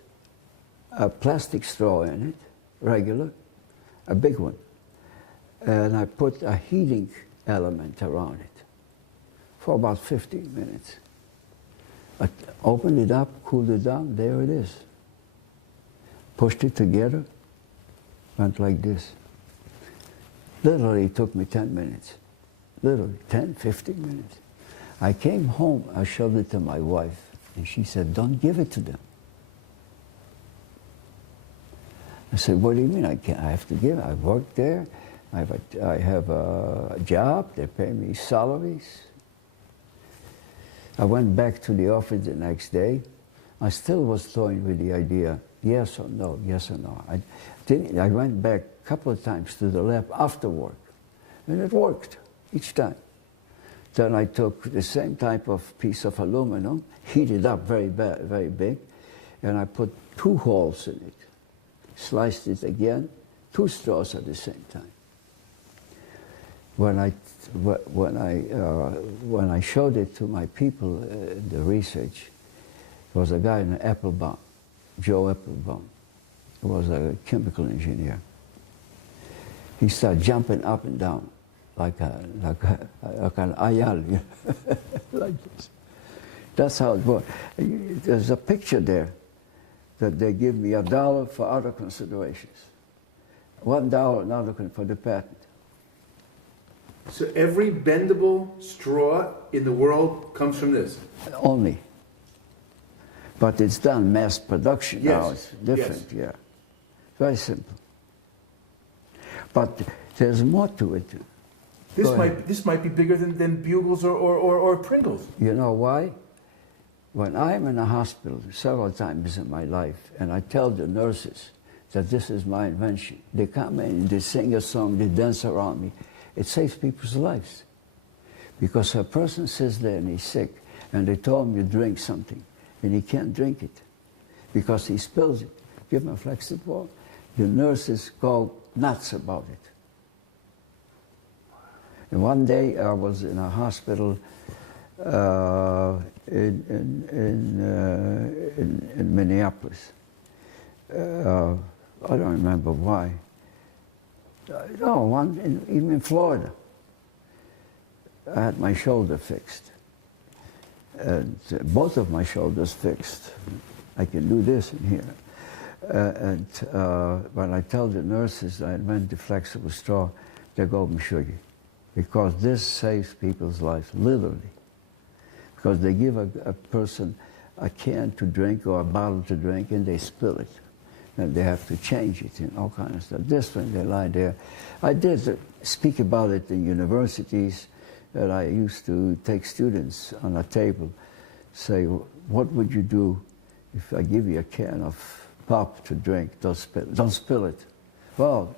a plastic straw in it, regular, a big one. And I put a heating element around it for about 15 minutes. I opened it up, cooled it down, there it is. Pushed it together, went like this. Literally it took me 10 minutes. Literally 10, 15 minutes. I came home, I showed it to my wife, and she said, don't give it to them. I said, what do you mean I can't? I have to give it. I worked there, I have a job, they pay me salaries. I went back to the office the next day. I still was toying with the idea, yes or no, yes or no. I went back a couple of times to the lab after work, and it worked each time. Then I took the same type of piece of aluminum, heated up very big, and I put 2 holes in it, sliced it again, 2 straws at the same time. When I showed it to my people in the research, there was a guy in Applebaum, Joe Applebaum, who was a chemical engineer. He started jumping up and down like an ayal, like this. That's how it works. There's a picture there that they give me $1 for other considerations, $1 for the patent. So every bendable straw in the world comes from this? Only. But it's done mass production now. Yes. It's different, Yes. yeah. Very simple. But there's more to it. This might be bigger than Bugles or Pringles. You know why? When I'm in a hospital several times in my life, and I tell the nurses that this is my invention, they come in, they sing a song, they dance around me. It saves people's lives. Because a person sits there and he's sick, and they told him you drink something, and he can't drink it because he spills it. Give him a Flexiball. The nurses go nuts about it. And one day I was in a hospital in Minneapolis. I don't remember why. No, even in Florida. I had my shoulder fixed. And both of my shoulders fixed. I can do this in here. When I tell the nurses I invented the flexible straw, they go mshuggy. Because this saves people's lives, literally. Because they give a person a can to drink or a bottle to drink and they spill it. And they have to change it and all kinds of stuff. This one, they lie there. I did speak about it in universities, that I used to take students on a table, say, what would you do if I give you a can of pop to drink? Don't spill it. Well,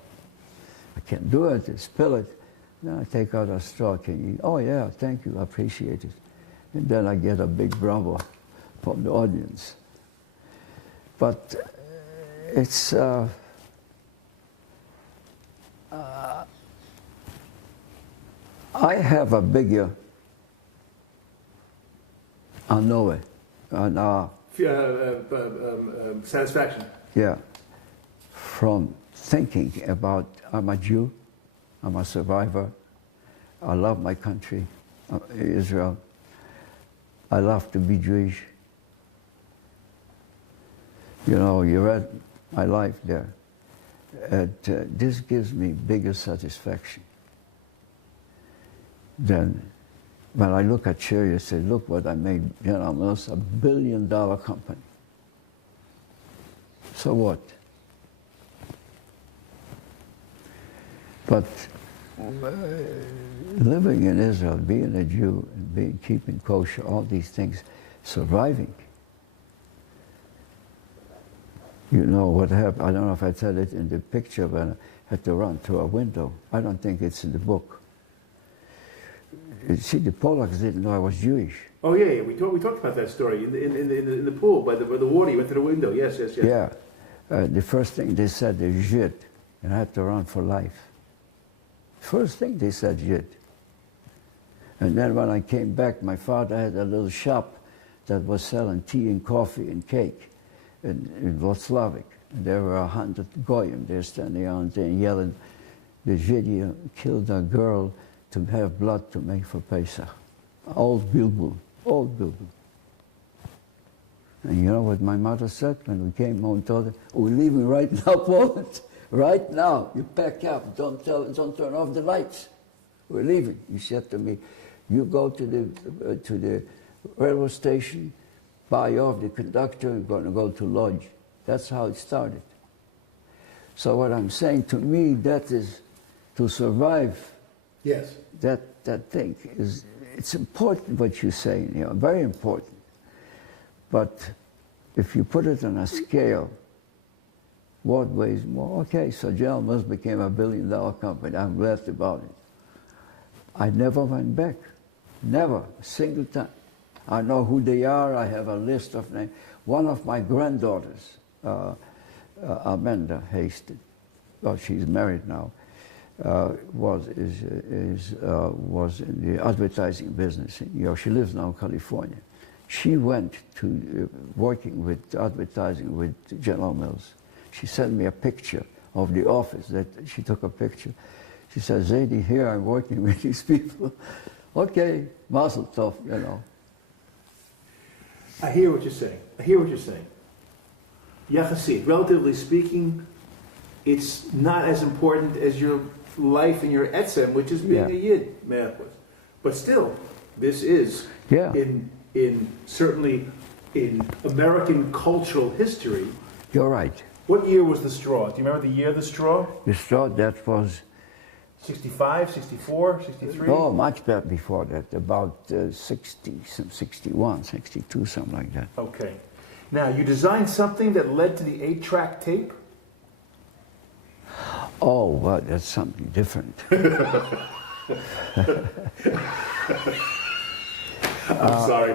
I can't do it, spill it. Then I take out a straw, can you? Oh yeah, thank you, I appreciate it. And then I get a big bravo from the audience. But it's, I have a bigger, I know it, Satisfaction. yeah, from thinking about, I'm a Jew, I'm a survivor, I love my country, Israel, I love to be Jewish. You know, you read my life there. And this gives me bigger satisfaction than when I look at Cherry and say, look what I made, you know, almost $1 billion company. So what? But living in Israel, being a Jew, and keeping kosher, all these things, surviving. You know what happened, I don't know if I said it in the picture, but I had to run through a window. I don't think it's in the book. You see, the Polacks didn't know I was Jewish. Oh yeah, we talked about that story in the pool by the water. You went through the window. Yes. Yeah, the first thing they said is Žid, and I had to run for life. First thing they said Žid. And then when I came back, my father had a little shop that was selling tea and coffee and cake in Wetzler. And there were 100 goyim there standing out there yelling, the Žid killed a girl to have blood to make for Pesach. Old Bilbul. And you know what my mother said when we came home and told her, we're leaving right now, Poland. Right now, you pack up, don't turn off the lights. We're leaving. He said to me, you go to the railroad station, buy off the conductor, and going to go to Lodge. That's how it started. So what I'm saying, to me, that is to survive Yes. that thing is, it's important what you're saying, you know, very important. But if you put it on a scale, what weighs more? Okay, so General Mills became a $1 billion company. I'm glad about it. I never went back. Never, a single time. I know who they are. I have a list of names. One of my granddaughters, Amanda Hasten, well, she's married now, was in the advertising business. You know, she lives now in California. She went to working with advertising with General Mills. She sent me a picture of the office that she took a picture. She says, Zadie, here I'm working with these people. Okay, mazel tov, you know. I hear what you're saying. I hear what you're saying. Yachassit, relatively speaking, it's not as important as your life and your etzem, which is being a yid, but still, this is in certainly in American cultural history. You're right. What year was the straw? Do you remember the year of the straw? The straw, that was 65, 64, 63? No, much before that, about 60, some 61, 62, something like that. Okay. Now, you designed something that led to the 8-track tape? Oh, well, that's something different. I'm sorry.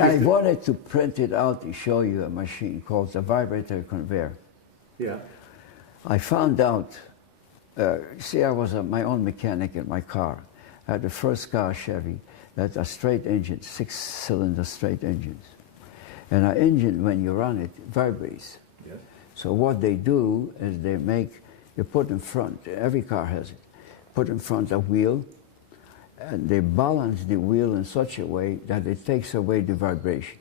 I wanted to print it out to show you a machine called the vibrator conveyor. Yeah. I found out, see, I was my own mechanic in my car. I had the first car, Chevy, that a straight engine, 6-cylinder straight engines. And an engine, when you run it, vibrates. Yeah. So what they do is you put in front, every car has it, put in front a wheel, and they balance the wheel in such a way that it takes away the vibration.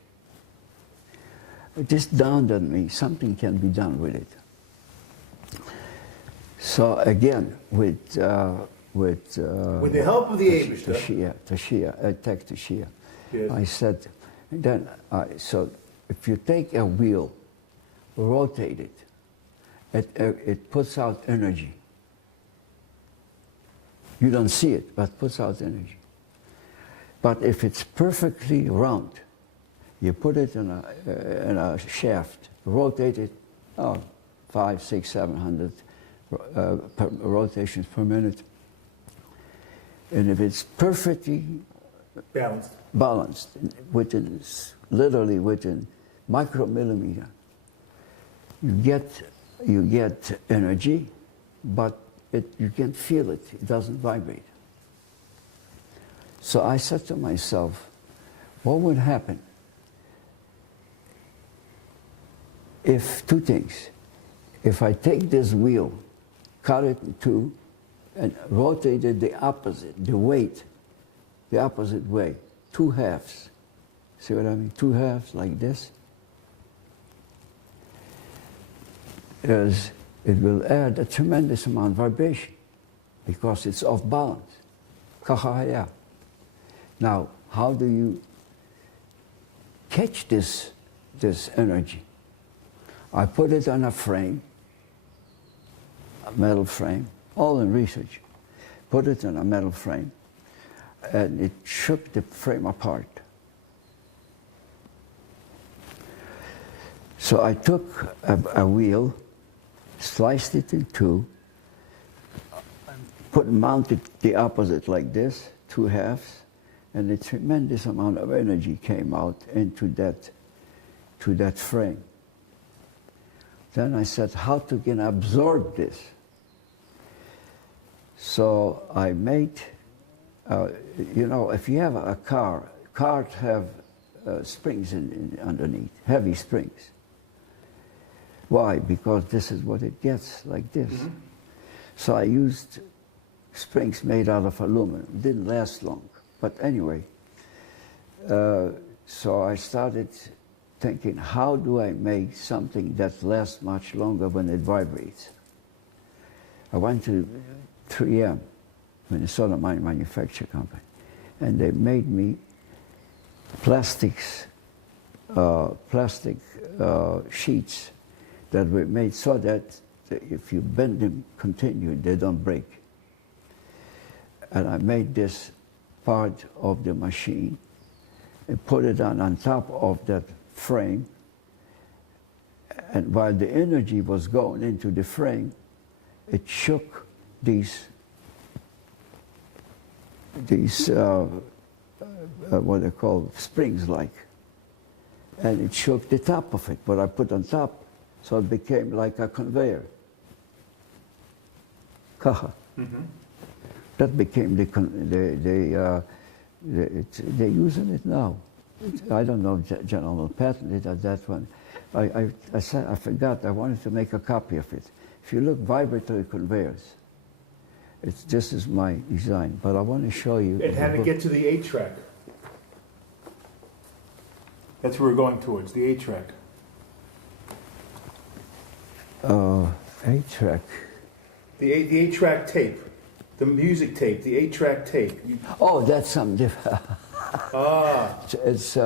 It just dawned on me, something can be done with it. So again, with the help of the Abishta, Tech Tashia, yes. I said, so if you take a wheel, rotate it, it puts out energy. You don't see it, but it puts out energy. But if it's perfectly round, you put it in a shaft, rotate it, 5, 6, 700 rotations per minute. And if it's perfectly balanced literally within micromillimeter, you get energy, but you can't feel it. It doesn't vibrate. So I said to myself, what would happen if two things? If I take this wheel, cut it in two, and rotate it the opposite, the weight, the opposite way, 2 halves. See what I mean? 2 halves like this. It will add a tremendous amount of vibration because it's off balance. Kahaya. Now, how do you catch this energy? I put it on a frame, a metal frame, all in research. Put it on a metal frame, and it shook the frame apart. So I took a wheel, sliced it in two, mounted the opposite like this, 2 halves, and a tremendous amount of energy came out into that frame. Then I said, how to can absorb this? So I made, you know, if you have a car, cars have springs underneath, heavy springs. Why? Because this is what it gets, like this. Mm-hmm. So I used springs made out of aluminum. It didn't last long. But anyway, so I started thinking, how do I make something that lasts much longer when it vibrates? I went to 3M, Minnesota Mine Manufacturing Company, and they made me plastic sheets that were made so that if you bend them continually, they don't break. And I made this part of the machine and put it on top of that frame. And while the energy was going into the frame, it shook these what they call springs like. And it shook the top of it, what I put on top, so it became like a conveyor. Kaha. Mm-hmm. That became they're using it now. I don't know if General will patent it at that one. I forgot, I wanted to make a copy of it. If you look, vibratory conveyors. This is my design, but I want to show you. And how to get to the 8-track. That's where we're going towards, the 8-track. 8-track. The 8-track tape. The music tape, the 8-track tape. Oh, that's something different. It's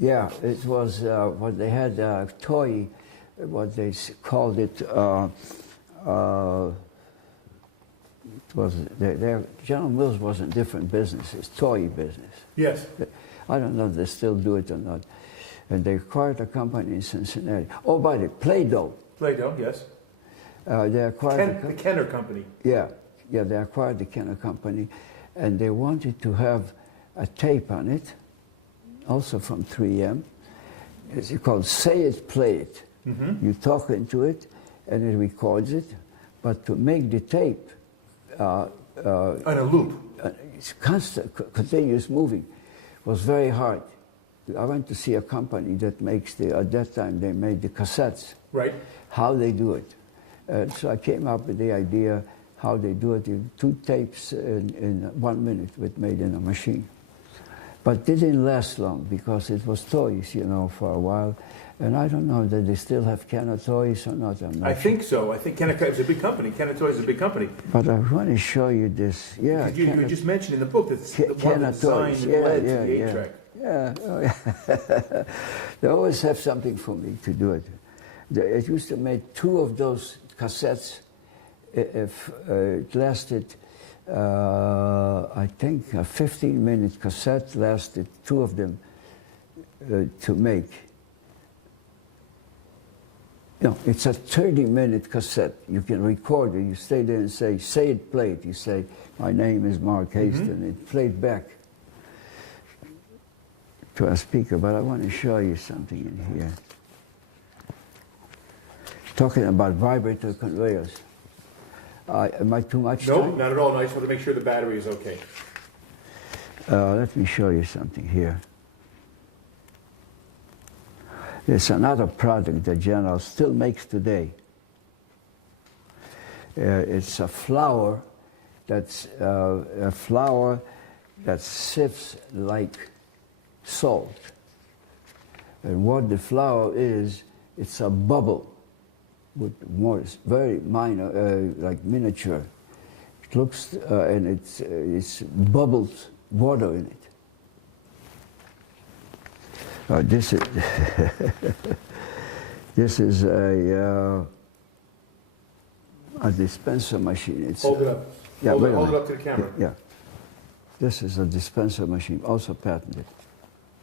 yeah, it was what they had a toy, what they called it. It was General Mills was in different businesses, toy business. Yes. I don't know if they still do it or not. And they acquired a company in Cincinnati. Oh, by the Play-Doh. Play-Doh, yes. They acquired the Kenner Company. Yeah, they acquired the Kenner Company, and they wanted to have a tape on it, also from 3M. It's called Say It, Play It. Mm-hmm. You talk into it, and it records it. But to make the tape On a loop. It's constant, continuous moving, was very hard. I went to see a company that makes at that time they made the cassettes. Right. How they do it. So I came up with the idea how they do it in 2 tapes in 1 minute with made in a machine. But it didn't last long because it was toys, you know, for a while. And I don't know that they still have Kenner toys or not. I think so. I think Kenner is a big company. Kenner Toys is a big company. But I want to show you this. Yeah, you just mentioned in the book that one of the designs led to the 8-track. Yeah, oh, yeah. They always have something for me to do it. It used to make 2 of those cassettes. If it lasted, I think, a 15-minute cassette lasted 2 of them to make. No, it's a 30-minute cassette. You can record it. You stay there and say it, play it. You say, my name is Mark Hasten. Mm-hmm. It played back to a speaker. But I want to show you something in here. Talking about vibrator conveyors. Am I too much No, time? not at all. No, I just want to make sure the battery is okay. Let me show you something here. There's another product that General still makes today. It's a flour that sifts like salt. And what the flour is, it's a bubble with more, very minor, like miniature. It looks, and it's bubbled water in it. This is this is a dispenser machine. It's, hold it up. Yeah, hold it up to the camera. Yeah. This is a dispenser machine, also patented.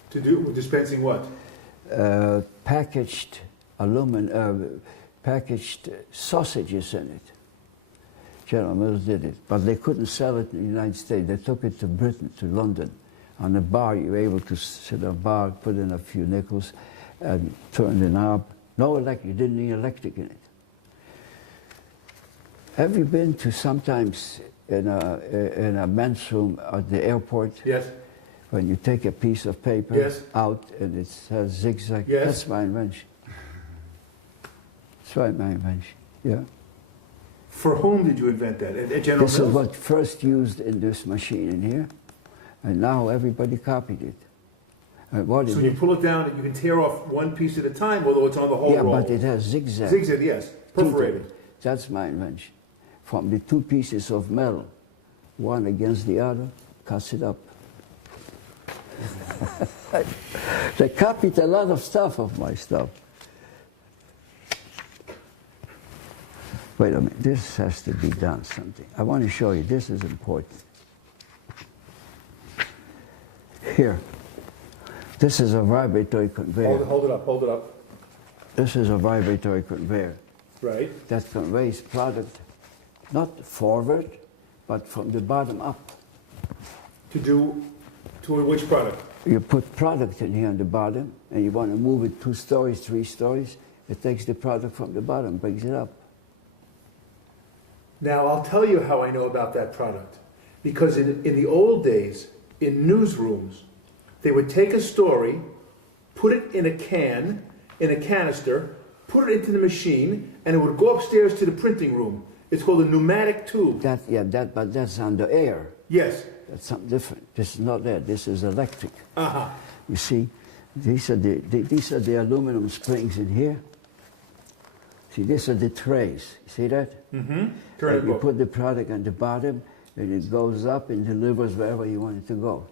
To do with dispensing what? Packaged packaged sausages in it. General Mills did it, but they couldn't sell it in the United States. They took it to Britain, to London. On a bar, you were able to sit at a bar, put in a few nickels, and turn the knob. No electric, you didn't need electric in it. Have you been to sometimes in a men's room at the airport? Yes. When you take a piece of paper yes. out and it has zigzag? Yes. That's my invention. That's right, my invention, yeah. For whom did you invent that? At General Mills? This is what first used in this machine in here. And now everybody copied it. So you pull it down and you can tear off one piece at a time, although it's on the whole roll. Yeah, but it has zigzag. Zigzag, yes. Perforated. That's my invention. From the 2 pieces of metal, one against the other, cuts it up. They copied a lot of stuff of my stuff. Wait a minute, this has to be done something. I want to show you, this is important. Here. This is a vibratory conveyor. Hold it up, hold it up. This is a vibratory conveyor Right. that conveys product not forward, but from the bottom up. To which product? You put product in here on the bottom, and you want to move it 2 stories, 3 stories. It takes the product from the bottom, brings it up. Now, I'll tell you how I know about that product. Because in the old days, in newsrooms, they would take a story, put it in a can, in a canister, put it into the machine, and it would go upstairs to the printing room. It's called a pneumatic tube. But that's under air. Yes. That's something different. This is not air. This is electric. Uh-huh. You see, these are the aluminum springs in here. See, these are the trays. You see that? Mm-hmm. Turn it You over. put the product on the bottom, and it goes up and delivers wherever you want it to go.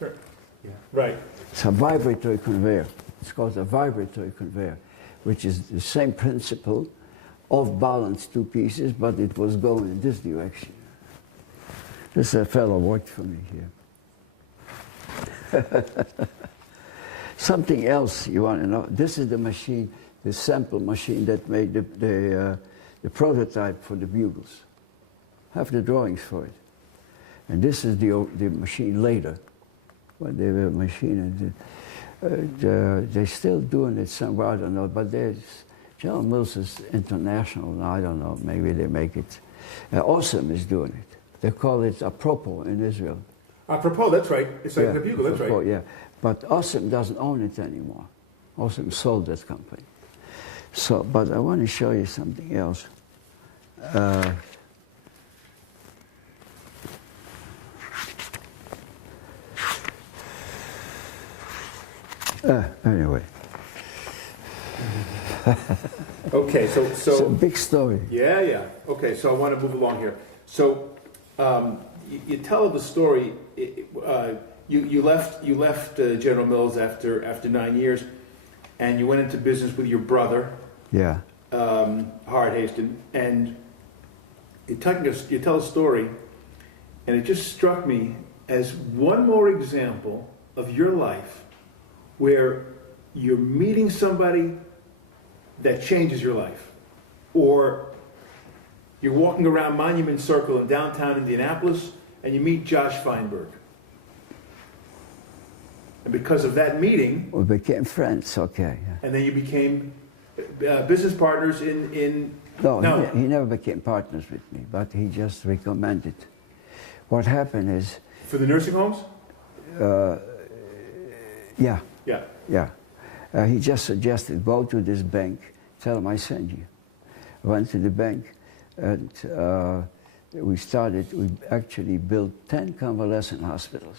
Turn. Yeah. Right. It's a vibratory conveyor. It's called a vibratory conveyor, which is the same principle of balance 2 pieces, but it was going in this direction. This fellow worked for me here. Something else you want to know. This is the machine, the sample machine that made the prototype for the bugles. Have the drawings for it. And this is the machine later, when they were machining. They're still doing it somewhere, I don't know, but General Mills is international now, I don't know, maybe they make it. Awesome is doing it. They call it apropos in Israel. Apropos, that's right. It's like the bugle, that's apropos, right. Yeah, but Awesome doesn't own it anymore. Awesome sold that company. So, but I want to show you something else. Anyway. Okay, so It's a big story. Yeah. Okay, so I want to move along here. So you tell the story. You left General Mills after 9 years, and you went into business with your brother. Yeah. Howard Hasten, and you tell a story, and it just struck me as one more example of your life where you're meeting somebody that changes your life, or you're walking around Monument Circle in downtown Indianapolis and you meet Josh Feinberg. And because of that meeting, We became friends, okay. Yeah. and then you became business partners in No, he never became partners with me, but he just recommended. What happened is, for the nursing homes? yeah, Yeah. he just suggested, go to this bank, tell him I send you. I went to the bank, and we actually built 10 convalescent hospitals.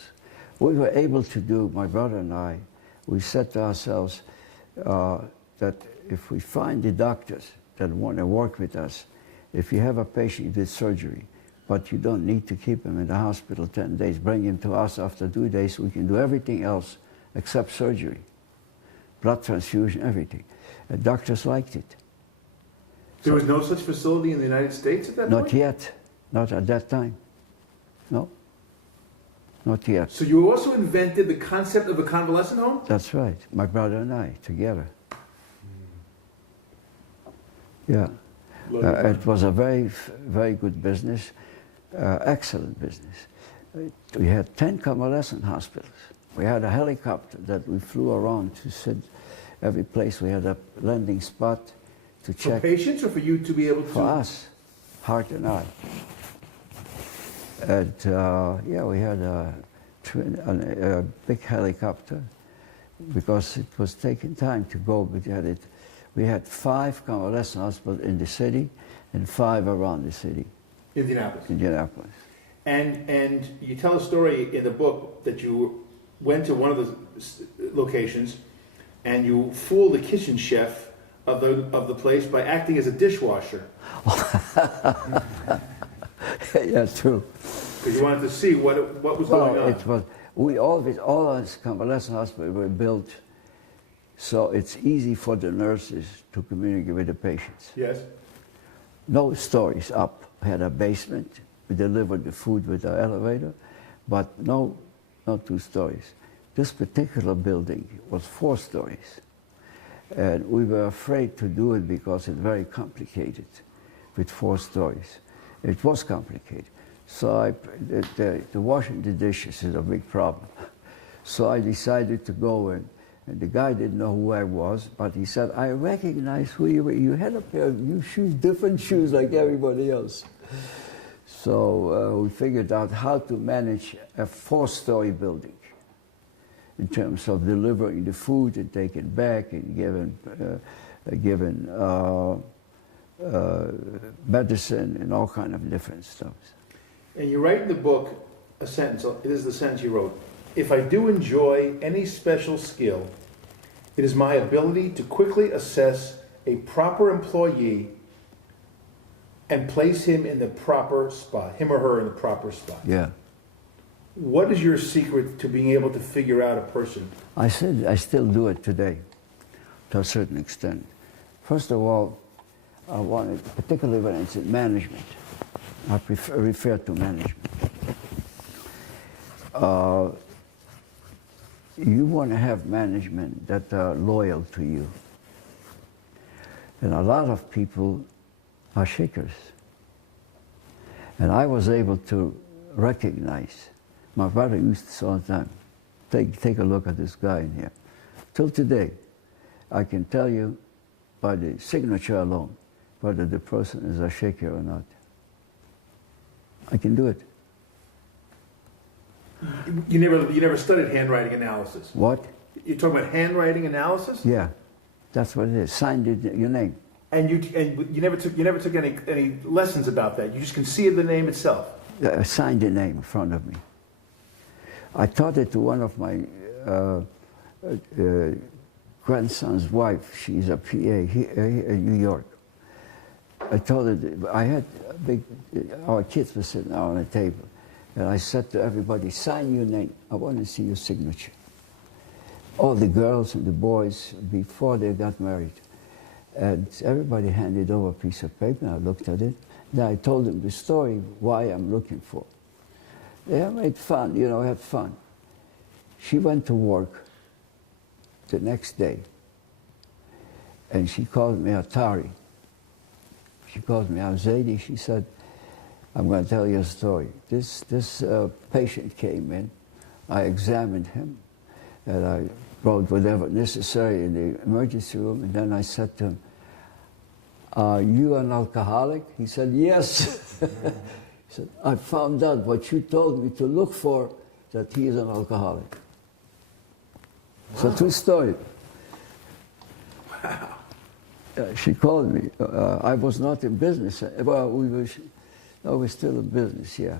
We were able to do, my brother and I, we said to ourselves that if we find the doctors that want to work with us, if you have a patient who did surgery, but you don't need to keep him in the hospital 10 days, bring him to us after 2 days, we can do everything else except surgery. Blood transfusion, everything. And doctors liked it. There was no such facility in the United States at that point? Not yet. Not at that time. No. Not yet. So you also invented the concept of a convalescent home? That's right. My brother and I, together. Yeah. It was a very, very good business, excellent business. We had 10 convalescent hospitals. We had a helicopter that we flew around to sit every place. We had a landing spot to check. For patients or for you to be able to? For us, Hart and I. And yeah, we had a big helicopter because it was taking time to go. We had 5 convalescent hospitals in the city and 5 around the city. Indianapolis. Indianapolis. And you tell a story in the book that you went to one of the locations and you fooled the kitchen chef of the place by acting as a dishwasher. Yeah, true. Because you wanted to see what was going on. It was, all our convalescent hospitals were built so it's easy for the nurses to communicate with the patients. Yes. No stories up. We had a basement. We delivered the food with our elevator, but no not 2 stories. This particular building was 4 stories. And we were afraid to do it because it's very complicated with 4 stories. It was complicated. So the washing the dishes is a big problem. So I decided to go in, and the guy didn't know who I was, but he said, I recognize who you were. You had a pair of new shoes, different shoes like everybody else. So we figured out how to manage a 4-story building in terms of delivering the food and taking it back and giving medicine and all kind of different stuff. And you write in the book a sentence, it is the sentence you wrote, if I do enjoy any special skill, it is my ability to quickly assess a proper employee and place him in the proper spot, him or her in the proper spot. Yeah. What is your secret to being able to figure out a person? I still do it today, to a certain extent. First of all, I want it, particularly when it's in management. I refer to management. You want to have management that are loyal to you. And a lot of people are shakers. And I was able to recognize, my brother used to say all the time, take a look at this guy in here. Till today, I can tell you by the signature alone whether the person is a shaker or not. I can do it. You never studied handwriting analysis. What? You're talking about handwriting analysis? Yeah, that's what it is. Signed your name. And you never took any lessons about that. You just can see the name itself. Signed the name in front of me. I taught it to one of my grandson's wife. She's a PA here in New York. I told her, I had our kids were sitting out on a table. And I said to everybody, sign your name. I want to see your signature. All the girls and the boys, before they got married. And everybody handed over a piece of paper, and I looked at it. Then I told them the story, why I'm looking for. They made fun, had fun. She went to work the next day, and she called me Atari. She called me Azadi. She said, I'm going to tell you a story. This patient came in. I examined him, and I wrote whatever necessary in the emergency room. And then I said to him, are you an alcoholic? He said, yes. He said, I found out what you told me to look for, that he is an alcoholic. Wow. So true story. Wow. She called me. I was not in business. Well, we're still in business, yeah.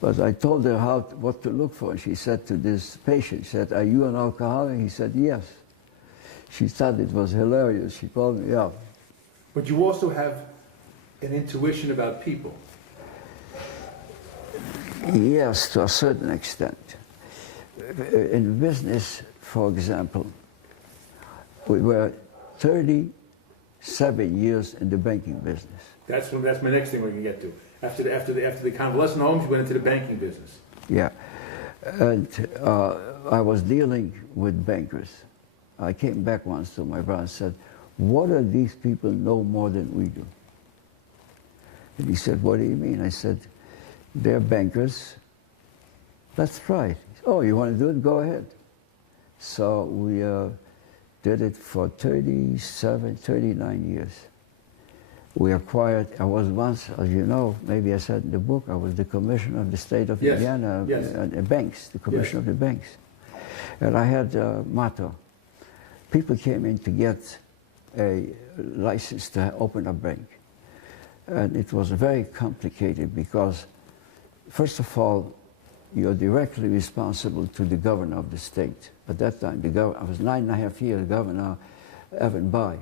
But I told her what to look for. And she said to this patient, she said, are you an alcoholic? He said, yes. She thought it was hilarious. She called me up. But you also have an intuition about people. Yes, to a certain extent. In business, for example, we were 37 years in the banking business. That's my next thing we're going to get to. After the convalescent homes, you went into the banking business. Yeah, and I was dealing with bankers. I came back once to my brother and said, what do these people know more than we do? And he said, what do you mean? I said, they're bankers. Let's try it. Oh, you want to do it? Go ahead. So we did it for 39 years. We acquired, I was once, as you know, maybe I said in the book, I was the commissioner of the state of Indiana, banks, the commissioner of the banks. And I had a motto. People came in to get a license to open a bank. And it was very complicated because, first of all, you're directly responsible to the governor of the state. At that time, I was 9.5 years governor, Evan Bayh.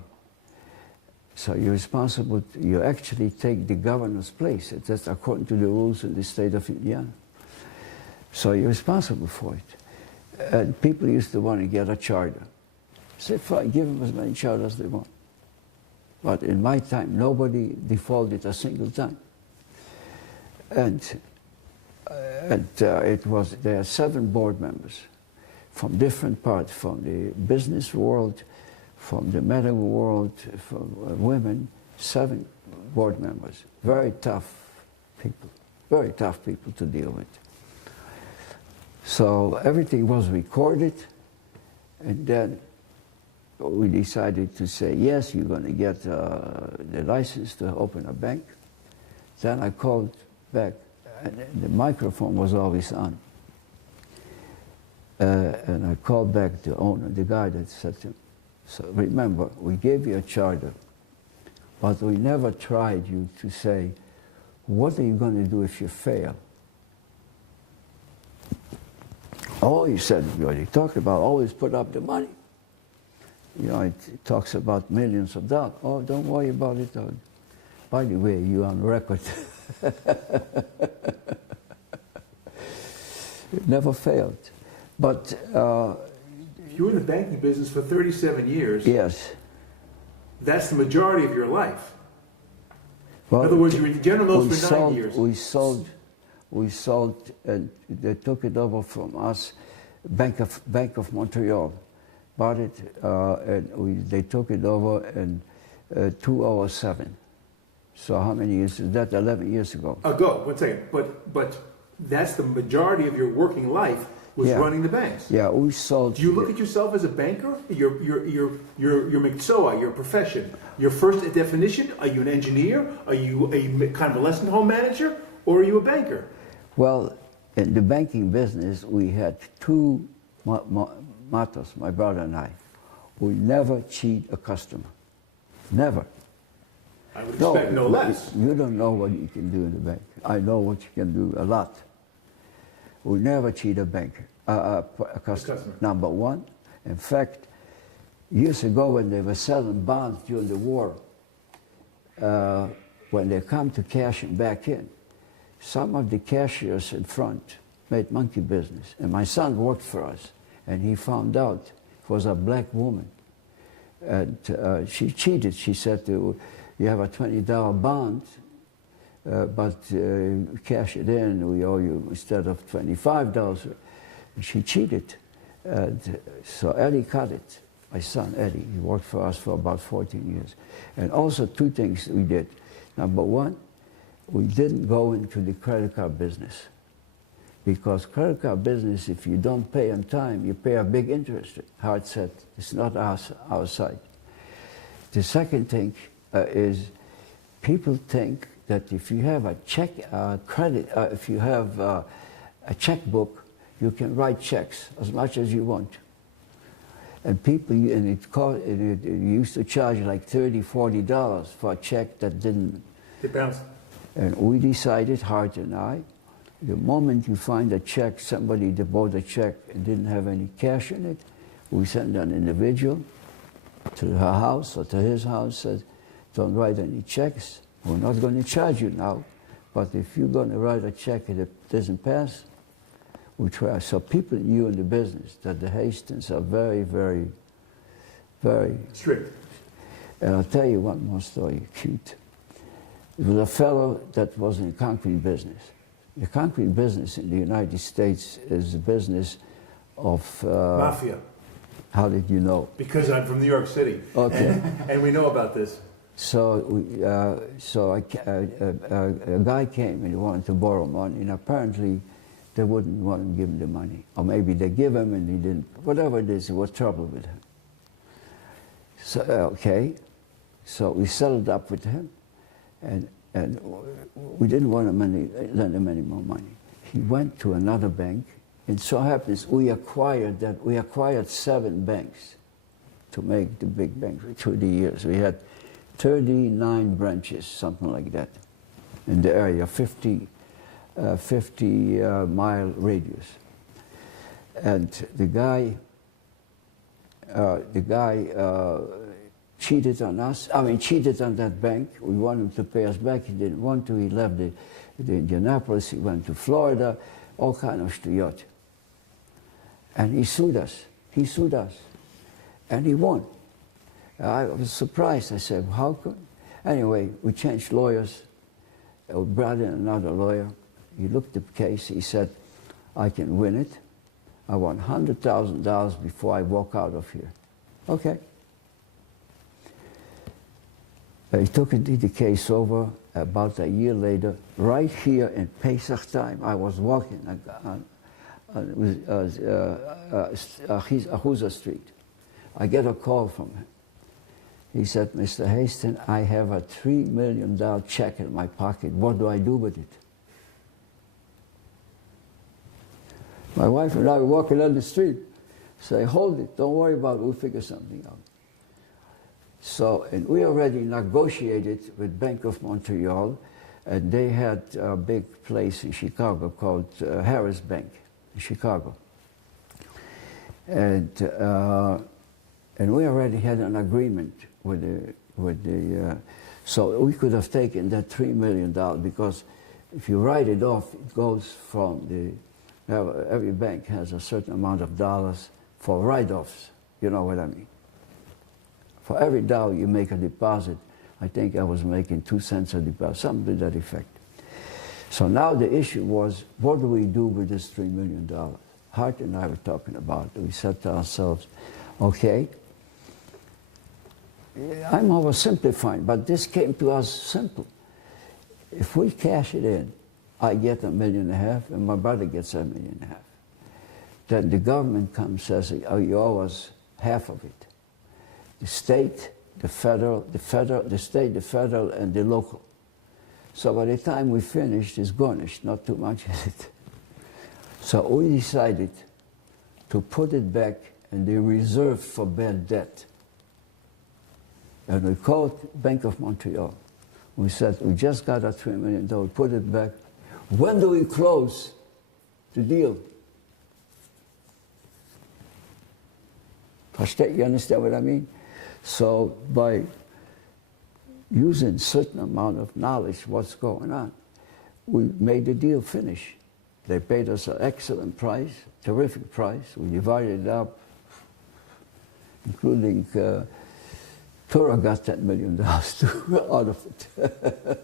So you're responsible, you actually take the governor's place. That's according to the rules in the state of Indiana. So you're responsible for it. And people used to want to get a charter. I said, fine, give them as many charters as they want. But in my time, nobody defaulted a single time. And there are 7 board members from different parts, from the business world, from the medical world, from women, 7 board members. Very tough people to deal with. So everything was recorded, and then we decided to say, yes, you're going to get the license to open a bank. Then I called back, and the microphone was always on. And I called back the owner, the guy that said to him, so remember, we gave you a charter, but we never tried you to say, what are you going to do if you fail? Oh, he said, what he talked about, always put up the money. You know, it talks about millions of dollars. Oh, don't worry about it. By the way, you're on record. It never failed. But you were in the banking business for 37 years. Yes. That's the majority of your life. Well, in other words, you were in General Mills for 9 years. We sold, and they took it over from us, Bank of Montreal. Bought it, and they took it over in 2007. So how many years is that? 11 years ago. Ago, 1 second. But that's the majority of your working life was running the banks. Yeah, we sold. Do you look at yourself as a banker? Your mikzoa, your profession. Your first definition? Are you an engineer? Are you a kind of a lesson home manager, or are you a banker? Well, in the banking business, we had 2 mottos, my brother and I. We never cheat a customer. Never. I would expect no less. You don't know what you can do in the bank. I know what you can do a lot. We never cheat a banker, a customer. Number 1. In fact, years ago when they were selling bonds during the war, when they come to cash them back in, some of the cashiers in front made monkey business. And my son worked for us, and he found out it was a black woman. And she cheated. She said, you have a $20 bond, but cash it in, we owe you instead of $25. And she cheated. And so Elli cut it. My son, Elli, he worked for us for about 14 years. And also 2 things we did. Number 1, we didn't go into the credit card business. Because credit card business, if you don't pay on time, you pay a big interest rate. Hard set. It's not our side. The second thing is people think that if you have a if you have a checkbook, you can write checks as much as you want. And people, it used to charge like $30, $40 for a check that didn't. It bounced. And we decided, Hart and I, the moment you find a check, somebody that bought a check and didn't have any cash in it, we send an individual to her house or to his house, says, don't write any checks. We're not going to charge you now, but if you're going to write a check and it doesn't pass, we try. So people knew in the business that the Hastens are very, very, very strict. And I'll tell you one more story, cute. It was a fellow that was in the concrete business. The concrete business in the United States is a business of... Mafia. How did you know? Because I'm from New York City. Okay. And we know about this. So, a guy came and he wanted to borrow money, and apparently they wouldn't want to give him the money. Or maybe they give him and he didn't. Whatever it is, there was trouble with him. So, okay. So we settled up with him, and we didn't want to lend him any more money. He went to another bank, and so happens we acquired 7 banks to make the big bank through the years. We had 39 branches, something like that, in the area, 50-mile radius. And the guy cheated on us. I mean, cheated on that bank. We wanted him to pay us back. He didn't want to. He left the Indianapolis. He went to Florida. All kind of shtuyot. And he sued us. He sued us. And he won. I was surprised. I said, how come? Anyway, we changed lawyers. We brought in another lawyer. He looked at the case. He said, I can win it. I want $100,000 before I walk out of here. Okay. He took the case over. About a year later, right here in Pesach time, I was walking on Achuza Street. I get a call from him. He said, Mr. Hasten, I have a $3 million check in my pocket. What do I do with it? My wife and I were walking on the street. Say, hold it, don't worry about it, we'll figure something out. So, and we already negotiated with Bank of Montreal, and they had a big place in Chicago called Harris Bank in Chicago. And we already had an agreement with the so we could have taken that $3 million, because if you write it off, it goes from the, every bank has a certain amount of dollars for write-offs, you know what I mean. For every dollar you make a deposit, I think I was making 2 cents a deposit, something to that effect. So now the issue was, what do we do with this $3 million? Hart and I were talking about it. We said to ourselves, okay, I'm oversimplifying, but this came to us simple. If we cash it in, I get $1.5 million and my brother gets $1.5 million. Then the government comes and says, oh, you owe us half of it. The state, the federal, and the local. So by the time we finished, it's garnished, not too much is it. So we decided to put it back in the reserve for bad debt. And we called Bank of Montreal. We said, we just got a $3 million, put it back. When do we close the deal? You understand what I mean? So by using certain amount of knowledge what's going on, we made the deal finish. They paid us an excellent price, terrific price. We divided it up, including Torah got $10 million out of it.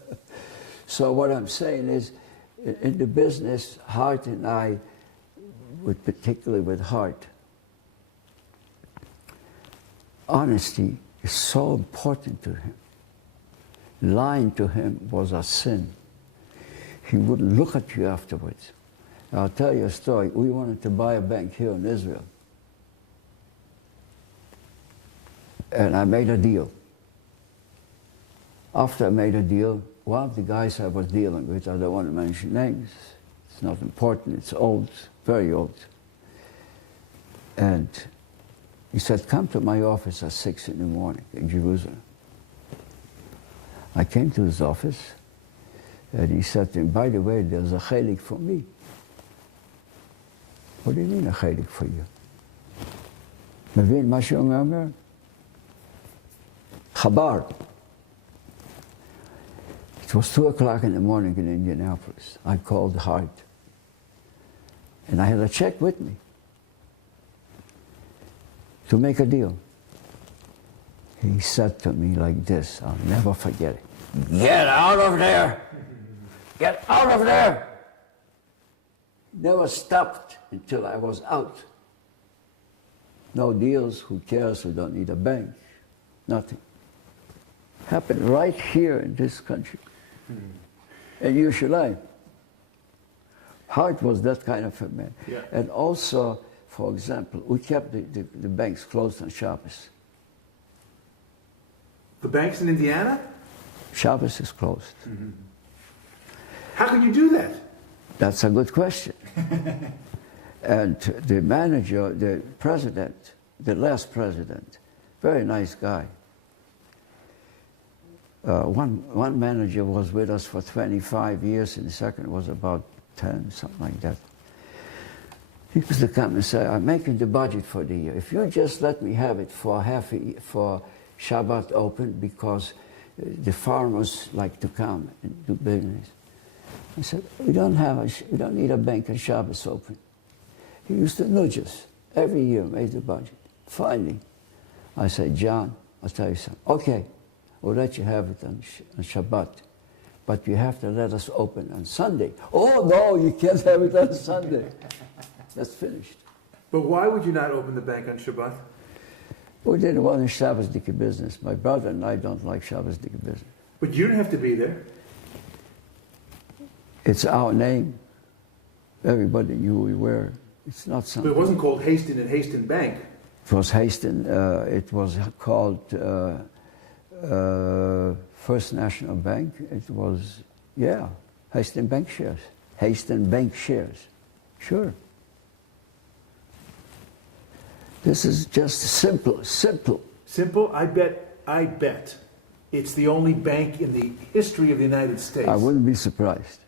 So what I'm saying is, in the business, Hart and I, particularly with Hart, honesty is so important to him. Lying to him was a sin. He wouldn't look at you afterwards. I'll tell you a story. We wanted to buy a bank here in Israel. And I made a deal. After I made a deal, one of the guys I was dealing with, I don't want to mention names, it's not important, it's old, very old. And he said, come to my office at 6 in the morning in Jerusalem. I came to his office, and he said to him, by the way, there's a chelik for me. What do you mean a chelik for you? מבין מה שהוא אומר? חבר. It was 2 o'clock in the morning in Indianapolis. I called Hart. And I had a check with me to make a deal. He said to me like this, I'll never forget it. Get out of there! Get out of there! Never stopped until I was out. No deals, who cares, we don't need a bank. Nothing. Happened right here in this country. And you should lie. Hart was that kind of a man. Yeah. And also, for example, we kept the banks closed on Shabbos. The banks in Indiana? Shabbos is closed. Mm-hmm. How could you do that? That's a good question. And the manager, the president, the last president, very nice guy. One manager was with us for 25 years, and the second was about 10, something like that. He used to come and say, I'm making the budget for the year. If you just let me have it for half a year, for Shabbat open, because the farmers like to come and do business. I said, we don't need a bank on Shabbos open. He used to nudge us every year, made the budget. Finally, I said, John, I'll tell you something. Okay, we'll let you have it on Shabbat, but you have to let us open on Sunday. Oh, no, you can't have it on Sunday. That's finished. But why would you not open the bank on Shabbat? We didn't want a Shabbos-dike business. My brother and I don't like Shabbos-dike business. But you didn't have to be there. It's our name. Everybody knew we were. It's not But something. it wasn't called Hasten and Hasten Bank. It was Hasten. It was called First National Bank. It was, yeah, Hasten Bank Shares. Hasten Bank Shares. Sure. This is just simple. Simple? I bet. It's the only bank in the history of the United States. I wouldn't be surprised.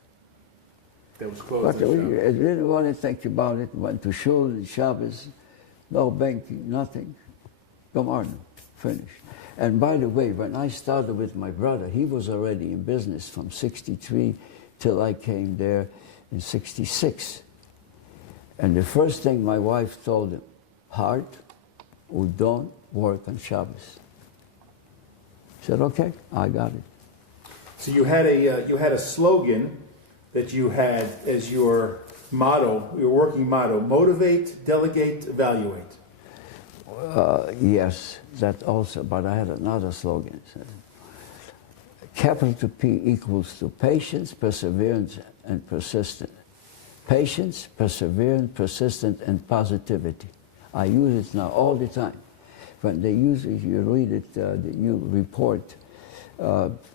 That was closed. But we didn't want to think about it. Went to shul and Shabbos, no banking, nothing. Gamarna, finished. And by the way, when I started with my brother, he was already in business from 63 till I came there in 66. And the first thing my wife told him, Hart, we don't work on Shabbos. He said, okay, I got it. So you had a slogan that you had as your motto, your working motto: motivate, delegate, evaluate. Yes, that also, but I had another slogan. Capital P equals to patience, perseverance, and persistence. Patience, perseverance, persistent, and positivity. I use it now all the time. When they use it, you read it, the new report,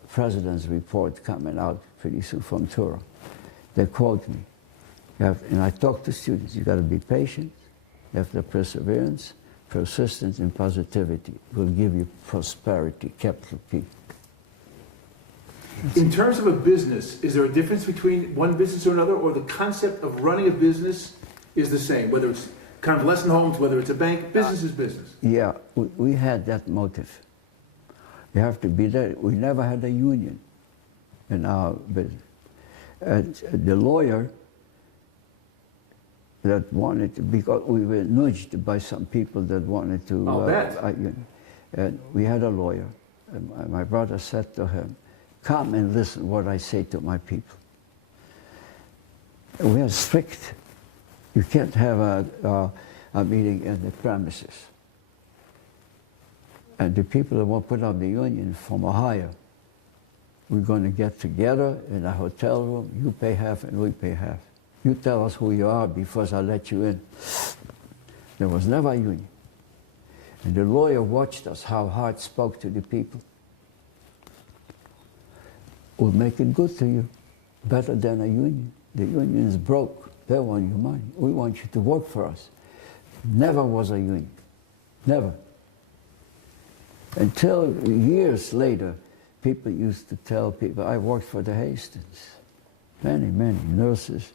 President's report coming out pretty soon from Torah. They quote me. And I talk to students, you got to be patient, you have to have perseverance, persistence, and positivity. It will give you prosperity, capital P. In terms of a business, is there a difference between one business or another, or the concept of running a business is the same? Whether it's kind of lesson homes, whether it's a bank, business is business. Yeah, we had that motive. You have to be there. We never had a union in our business. And the lawyer that wanted to, because we were nudged by some people that wanted to. I'll bet. And we had a lawyer. And my brother said to him, come and listen what I say to my people. And we are strict. You can't have a meeting in the premises. And the people that want to put up the union from Ohio, we're going to get together in a hotel room. You pay half and we pay half. You tell us who you are before I let you in. There was never a union. And the lawyer watched us, how Hart spoke to the people. We'll make it good to you, better than a union. The union is broke. They want your money. We want you to work for us. Never was a union. Never. Until years later, people used to tell people, I worked for the Hastens. Many nurses.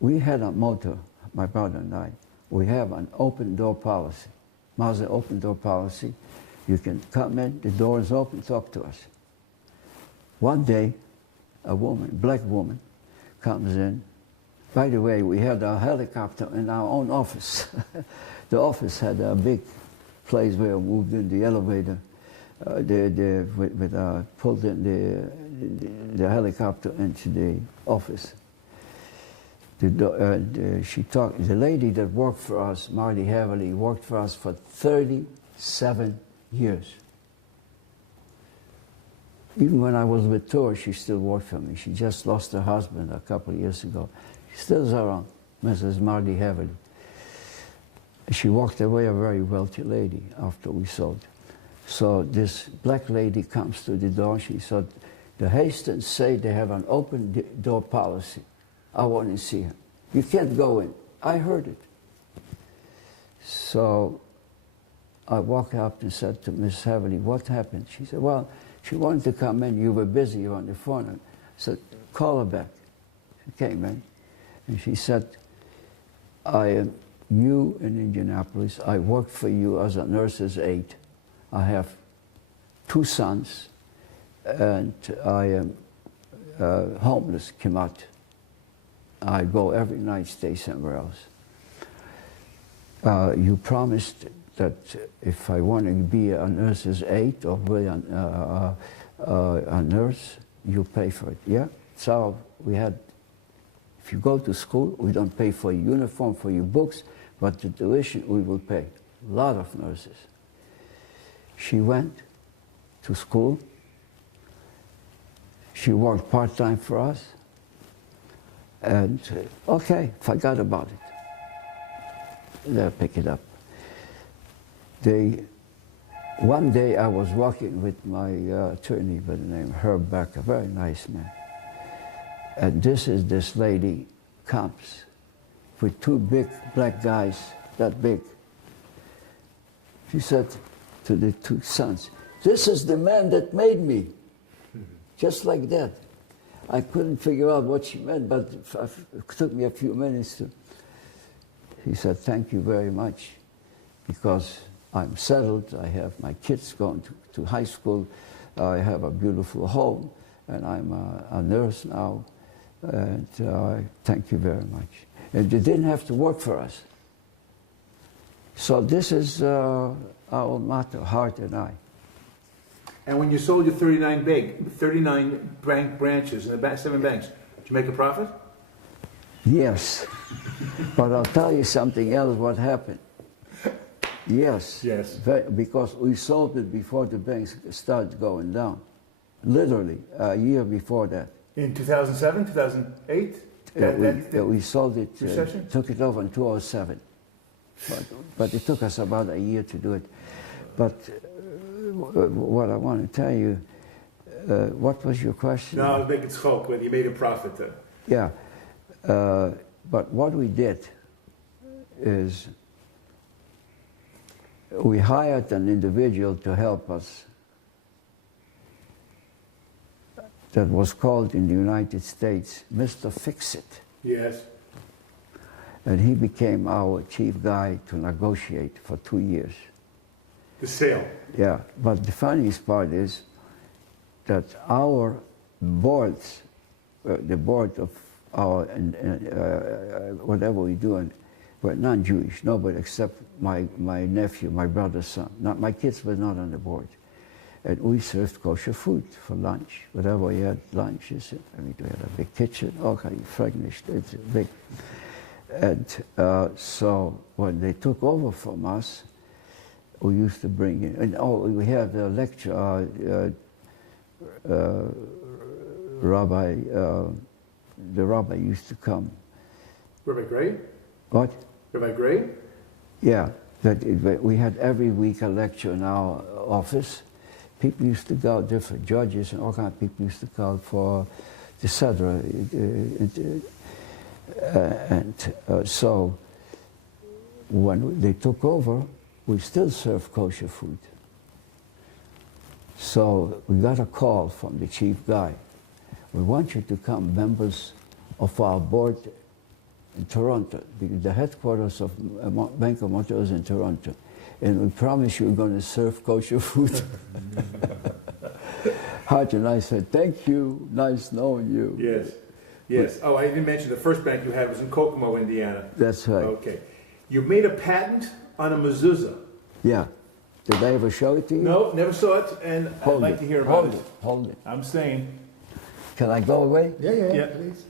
We had a motto, my brother and I. We have an open door policy. How's the open door policy? You can come in, the door is open, talk to us. One day, a woman, black woman, comes in. By the way, we had a helicopter in our own office. The office had a big place where we moved in the elevator. Pulled in the helicopter into the office. She talked. The lady that worked for us, Marty Heavily, worked for us for 37 years. Even when I was with Tor, she still worked for me. She just lost her husband a couple of years ago. She still is around, Mrs. Marty Heavily. She walked away, a very wealthy lady, after we sold. So this black lady comes to the door. She said, the Hastens say they have an open door policy. I want to see her. You can't go in. I heard it. So I walked up and said to Miss Heavily, what happened? She said, well, she wanted to come in. You were busy. You were on the phone. I said, call her back. She came in. And she said, I am you in Indianapolis. I worked for you as a nurse's aide. I have 2 sons, and I am homeless, Kimat. I go every night, stay somewhere else. You promised that if I want to be a nurse's aide or be a nurse, you pay for it. Yeah. So we had. If you go to school, we don't pay for your uniform, for your books, but the tuition we will pay. A lot of nurses. She went to school. She worked part-time for us. And, okay, forgot about it. They'll pick it up. One day I was walking with my attorney by the name Herb Beck, a very nice man. And this lady comes with two big black guys, that big. She said to the two sons, "This is the man that made me." Just like that. I couldn't figure out what she meant, but it took me a few minutes to. He said, "Thank you very much, because I'm settled, I have my kids going to high school, I have a beautiful home, and I'm a nurse now, and thank you very much." And they didn't have to work for us. So this is our motto, heart and eye. And when you sold your 39 bank branches in the 7 banks, did you make a profit? Yes. But I'll tell you something else, what happened. Yes. Yes. Because we sold it before the banks started going down. Literally, a year before that. In 2007, 2008? We sold it, recession? Took it over in 2007. But it took us about a year to do it. But what I want to tell you, what was your question? No, I was making tzchok, whether you made a profit. Yeah. But what we did is we hired an individual to help us that was called in the United States Mr. Fix-It. Yes. And he became our chief guy to negotiate for 2 years. The sale. Yeah, but the funniest part is that our boards, the board of our, whatever we're doing, were non-Jewish, nobody except my nephew, my brother's son. Not, my kids were not on the board. And we served kosher food for lunch. Whatever we had lunches, I mean, we had a big kitchen, all kind of fragmented, it's big. And so when they took over from us, we used to bring in, and we had a lecture, the rabbi used to come. Rabbi Gray? What? Rabbi Gray? Yeah, we had every week a lecture in our office. People used to go, different judges and all kinds of people used to go for the Cedra. So when they took over, we still serve kosher food. So we got a call from the chief guy. We want you to come, members of our board in Toronto, because the headquarters of Bank of Montreal is in Toronto. And we promise you we're going to serve kosher food. Hart and I said, "Thank you, nice knowing you." Yes. Yes. Oh, I didn't mention the first bank you had was in Kokomo, Indiana. That's right. Okay. You made a patent on a mezuzah. Yeah. Did I ever show it to you? No, never saw it, and I'd like to hear about it. Hold it. I'm saying. Can I go away? Yeah. Please.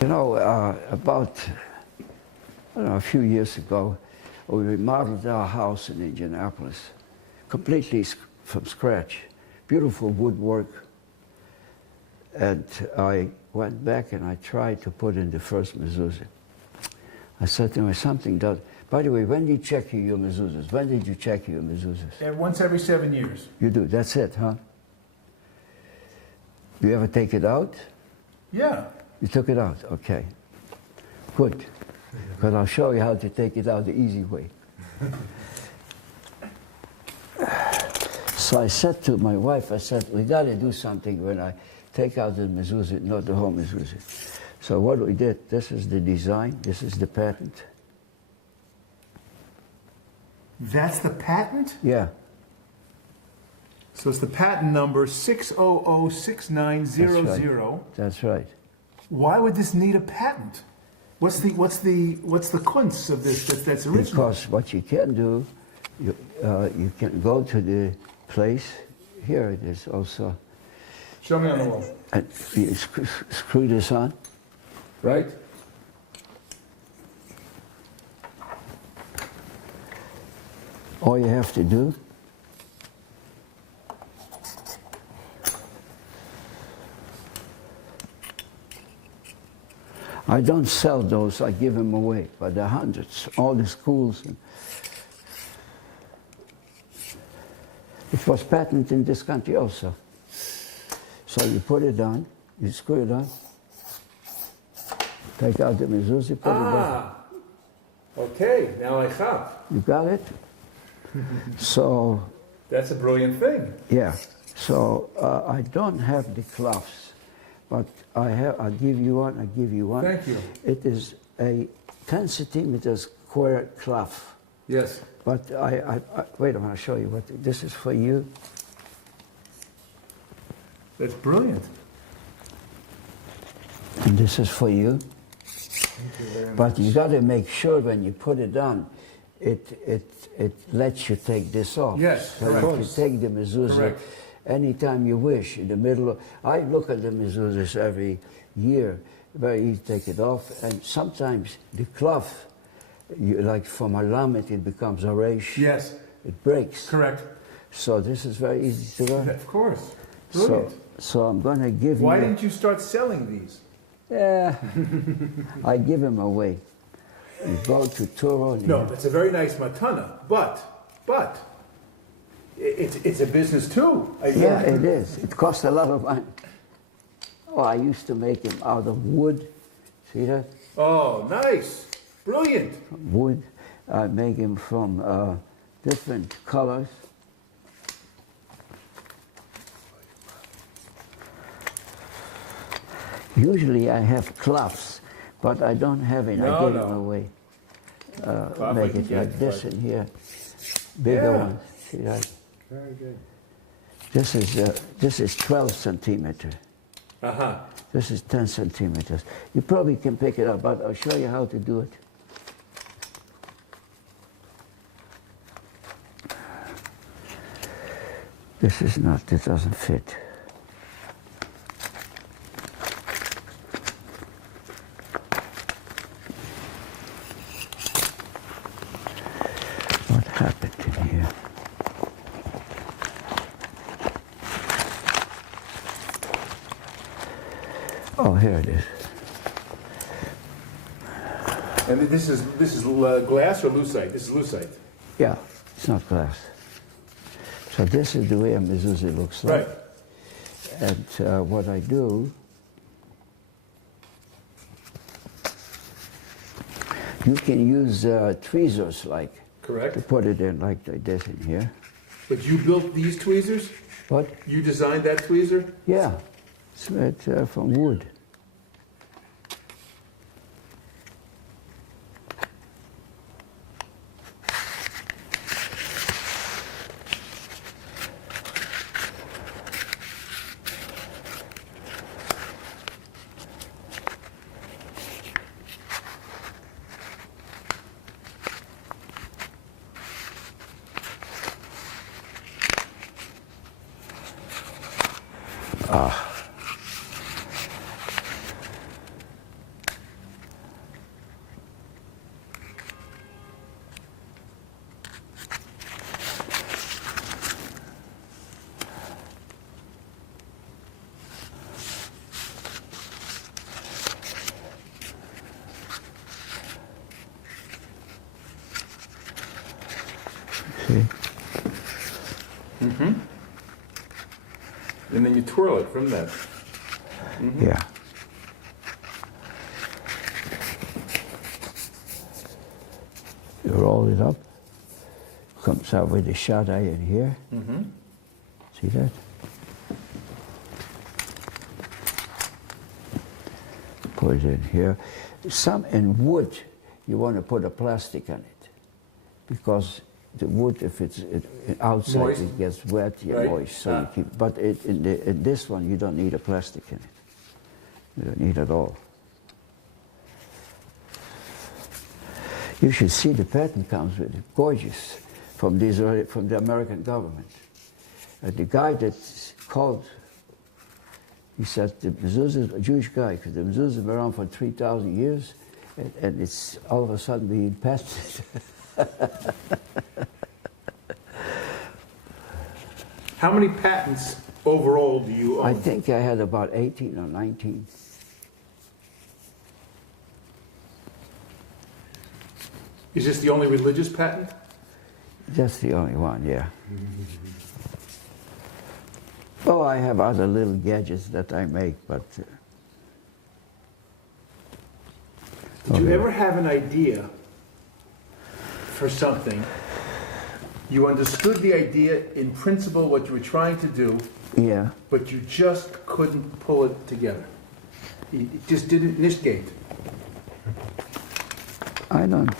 You know, about, I don't know, a few years ago, we remodeled our house in Indianapolis, completely from scratch. Beautiful woodwork. And I went back and I tried to put in the first mezuzah. I said to him, something does. By the way, when did you check your mezuzahs? When did you check your mezuzahs? Once every 7 years. You do, that's it, huh? You ever take it out? Yeah. You took it out, okay. Good, because I'll show you how to take it out the easy way. So I said to my wife, I said, we got to do something when I take out the mezuzah, not the whole mezuzah. So what we did, this is the design, this is the patent. That's the patent? Yeah. So it's the patent number 6006900. That's right. Why would this need a patent? What's the kunst of this that's original? Because what you can do, you can go to the place. Here it is also. Show me on the wall. And you screw this on. Right? All you have to do I don't sell those, I give them away, but there are hundreds, all the schools. It was patented in this country also. So you put it on, you screw it on, take out the mezuzah, put it on. Okay, now I have. You got it? So... That's a brilliant thing. Yeah, so I don't have the cloths, but I'll give you one, I'll give you one. Thank you. It is a 10 centimeters square cloth. Yes. But wait a minute, I'll show you what, this is for you. That's brilliant. And this is for you. Thank you very much. But you got to make sure when you put it on, it lets you take this off. Yes, so correct. you can take the mezuzah Correct. anytime you wish. In the middle of, I look at the mezuzahs every year. Very easy to take it off. And sometimes the cloth, like from a lamet, it becomes a reish. Yes. It breaks. Correct. So this is very easy to learn. Of course. Brilliant. So I'm going to give you... Why didn't you start selling these? Yeah, I give them away. You go to Turo. No, it's a very nice matana, but it's a business too. Yeah, it is. It costs a lot of money. Oh, I used to make them out of wood. See that? Oh, nice. Brilliant. Wood. I make them from different colors. Usually I have cloths, but I don't have it. I give them away. Make it like this in here. Bigger ones. See that? Very good. This is 12 centimeter. Uh-huh. This is 10 centimeters. You probably can pick it up, but I'll show you how to do it. This doesn't fit. What happened in here? Oh, here it is. And this is glass or lucite? This is lucite. Yeah, it's not glass. So this is the way a mezuzah looks like. Right. And what I do, you can use tweezers like. Correct. To put it in like this in here. But you built these tweezers? What? You designed that tweezer? Yeah, it's made from wood. See? Mm-hmm. And then you twirl it from that. Mm-hmm. Yeah. You roll it up. Comes out with a shot eye in here. Mm-hmm. See that? Put it in here. Some in wood, you want to put a plastic on it because the wood, if it's outside, Moist. it gets wet, Right. moist. So you keep. But in this one, you don't need a plastic in it. You don't need it at all. You should see the patent comes with it. Gorgeous, from the American government. And the guy that called, he said the mezuzah, a Jewish guy, because the mezuzah has been around for 3,000 years, and it's all of a sudden being patented. How many patents overall do you own? I think I had about 18 or 19. Is this the only religious patent? That's the only one, yeah. Oh, I have other little gadgets that I make, but... Did you ever have an idea for something? You understood the idea in principle, what you were trying to do, yeah. but you just couldn't pull it together. It just didn't initiate. I don't...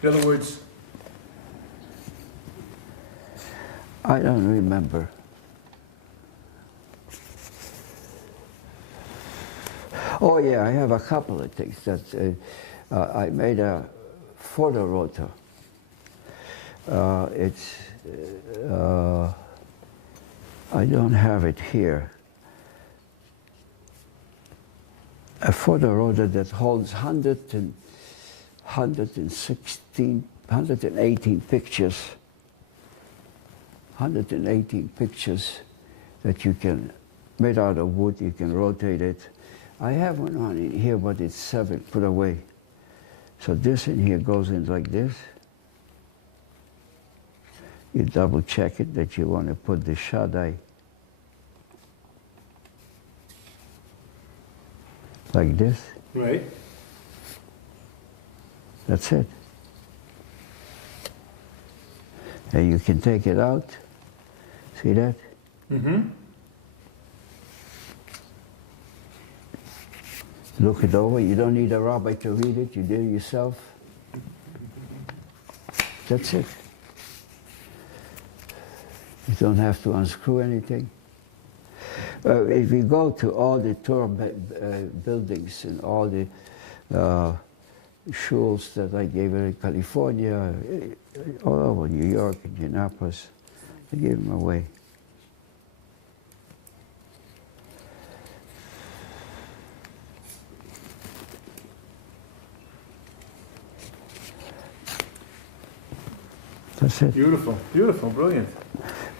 In other words, I don't remember. Oh yeah, I have a couple of things. That I made a photo rotor. I don't have it here. A photo rotor that holds 118 pictures. 118 pictures that you can, made out of wood, you can rotate it. I have one on in here, but it's severed, put away. So this in here goes in like this. You double check it that you want to put the shadai like this. right? That's it. And you can take it out. See that? Mm-hmm. Look it over. You don't need a rabbi to read it. You do it yourself. That's it. You don't have to unscrew anything. If you go to all the Torah buildings and all the shuls that I gave in California, all over New York, Indianapolis, I gave them away. That's it. Beautiful, beautiful, brilliant.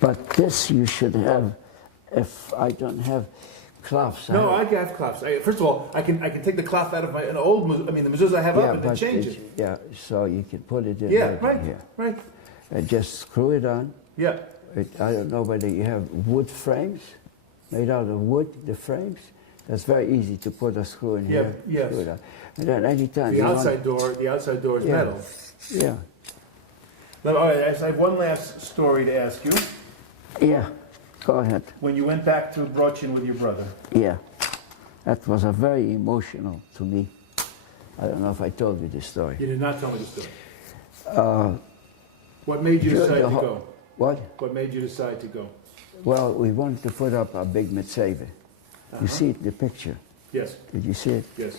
But this you should have. If I don't have cloths. No, I have cloths. First of all, I can take the cloth out of the mezuzah I have up and change it. Yeah, so you can put it in. Yeah, right, right. And just screw it on. Yeah. I don't know whether you have wood frames made out of wood. The frames. That's very easy to put a screw in here. Yes. Screw it on. And then anytime The outside door is metal. Yeah. Now, all right, I have one last story to ask you. Yeah. Go ahead. When you went back to Brochin with your brother. Yeah. That was a very emotional to me. I don't know if I told you this story. You did not tell me the story. What made you decide to go? What? What made you decide to go? Well, we wanted to put up a big mitzvah. You see it in the picture. Yes. Did you see it? Yes.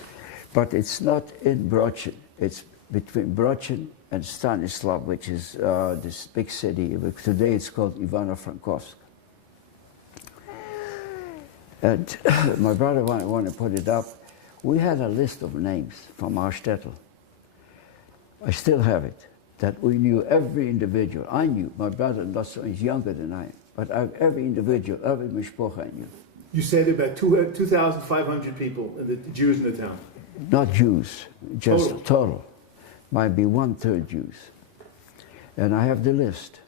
But it's not in Brochin. It's between Brochin and Stanislav, which is this big city. Today it's called Ivano-Frankovsk. And my brother wanted to put it up. We had a list of names from our shtetl. I still have it, that we knew every individual. I knew, my brother is younger than I am, but every individual, every mishpocha I knew. You said about 2,500 people, the Jews in the town. Not Jews, just Total. total. Might be 1/3 Jews. And I have the list.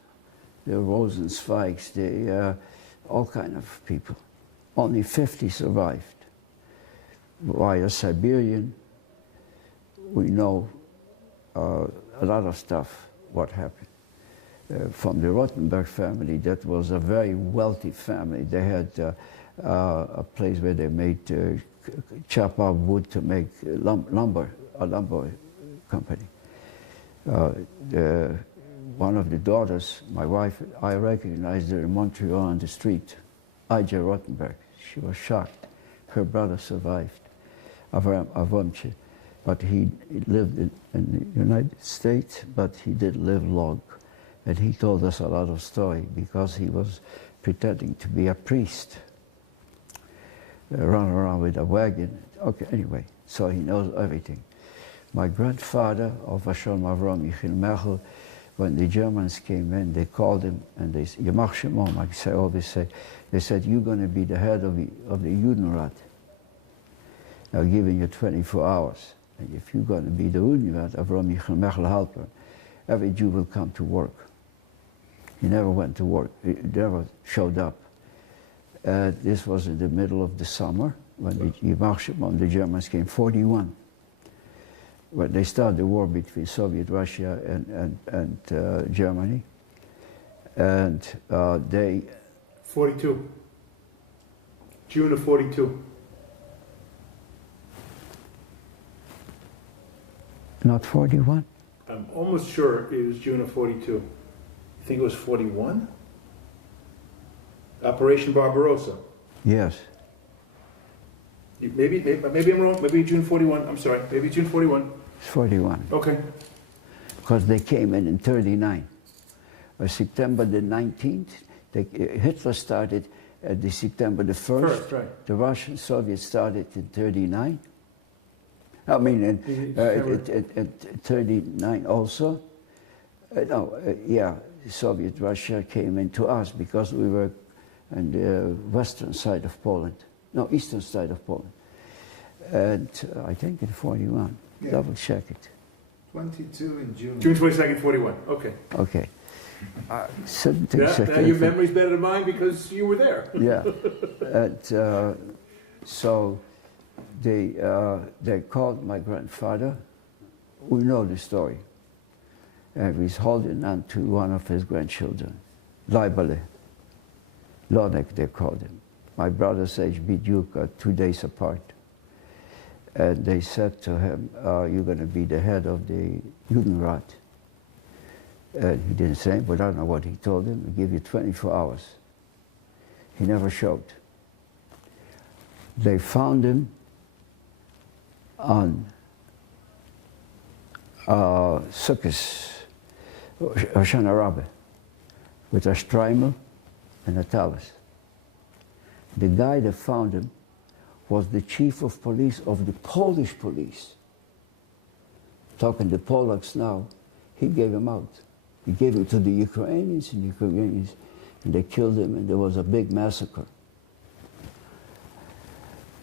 The Rosenzweigs, all kind of people. Only 50 survived. Via Siberian, we know a lot of stuff, what happened. From the Rothenberg family, that was a very wealthy family. They had a place where they made chop up wood to make lumber, a lumber company. one of the daughters, my wife, I recognized her in Montreal on the street, I.J. Rottenberg. She was shocked. Her brother survived, Avramche, but he lived in the United States, but he didn't live long. And he told us a lot of story because he was pretending to be a priest, running around with a wagon. Okay, anyway, so he knows everything. My grandfather, of Hashem Avram Yichil Mechel, when the Germans came in, they called him and they said, Yamach Shemom, I always say, they said, you're going to be the head of the Judenrat. Now giving you 24 hours. And if you're going to be the Judenrat, Avram Yichil Mechel helper, every Jew will come to work. He never went to work. He never showed up. This was in the middle of the summer when the Germans came, 41. When they started the war between Soviet Russia and Germany. And they... 42. June of 42. Not 41? I'm almost sure it was June of 42. You think it was 41? Operation Barbarossa. Yes. Maybe I'm wrong. Maybe June 41. I'm sorry. Maybe June 41. It's 41. Okay. Because they came in 39. September the 19th, Hitler started at the September the 1st. First, right. The Russian Soviets started in 39. I mean, in 39 also. The Soviet Russia came into us because we were on the western side of Poland. No, eastern side of Poland. And I think in 41. Yeah. Double check it. 22 in June. June 22nd, 41. Okay. Okay. Now your memory's better than mine because you were there. Yeah. And so they called my grandfather. We know the story. And he's holding on to one of his grandchildren, Leibele. Lonek, they called him. My brother's age, Biduk, 2 days apart. And they said to him, you're going to be the head of the Judenrat. And he didn't say, but I don't know what he told him. We'll give you 24 hours. He never showed. They found him on Sukkot, Hoshana Rabbah, with a streimel and a talus. The guy that found him was the chief of police of the Polish police. Talking to Polacks now, he gave him out. He gave him to the Ukrainians, and they killed him, and there was a big massacre.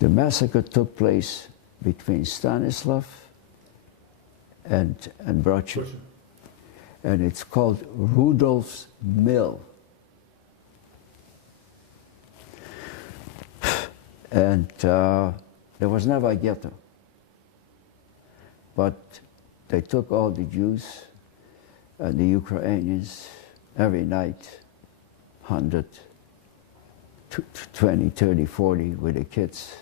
The massacre took place between Stanislav and Brochin. And it's called Rudolph's Mill. And there was never a ghetto. But they took all the Jews and the Ukrainians every night, 100, 20, 30, 40 with the kids,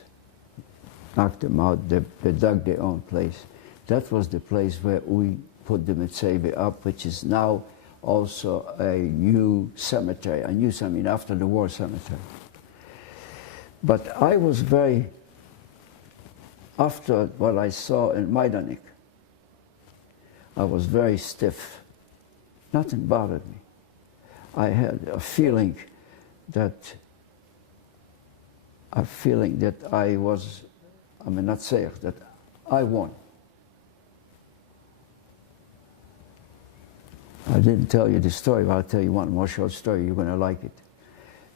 knocked them out, they dug their own place. That was the place where we put the Mitzvah up, which is now also a new cemetery, after the war cemetery. But I was very, after what I saw in Majdanek, I was very stiff. Nothing bothered me. I had a feeling that I was, not saying that I won. I didn't tell you the story, but I'll tell you one more short story, you're going to like it.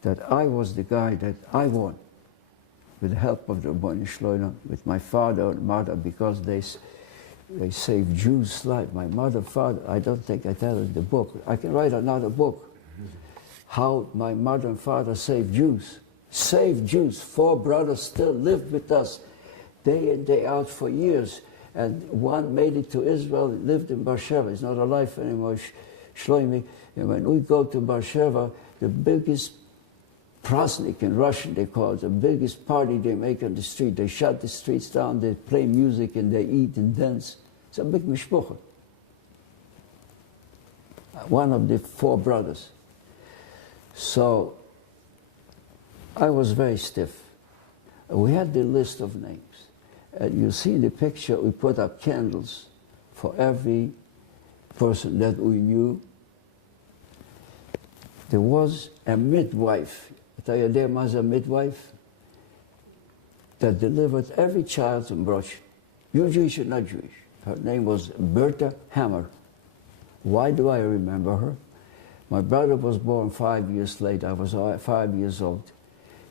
That I was the guy that I won with the help of the Rebbeinu Shlomo, with my father and mother, because they saved Jews' life. My mother, father, I don't think I tell in the book. I can write another book. How my mother and father saved Jews. Saved Jews. 4 brothers still lived with us day in, day out for years. And one made it to Israel, lived in Beersheba. He's not alive anymore, Shlomi. And when we go to Beersheba, the biggest Prasnik in Russian, they call it, the biggest party they make on the street. They shut the streets down, they play music, and they eat and dance. It's a big mishpucha. one of the 4 brothers. So I was very stiff. We had the list of names. And you see the picture, we put up candles for every person that we knew. There was a midwife. I tell you, there was a midwife that delivered every child in Brush. You Jewish or not Jewish. Her name was Berta Hammer. Why do I remember her? My brother was born 5 years later. I was 5 years old.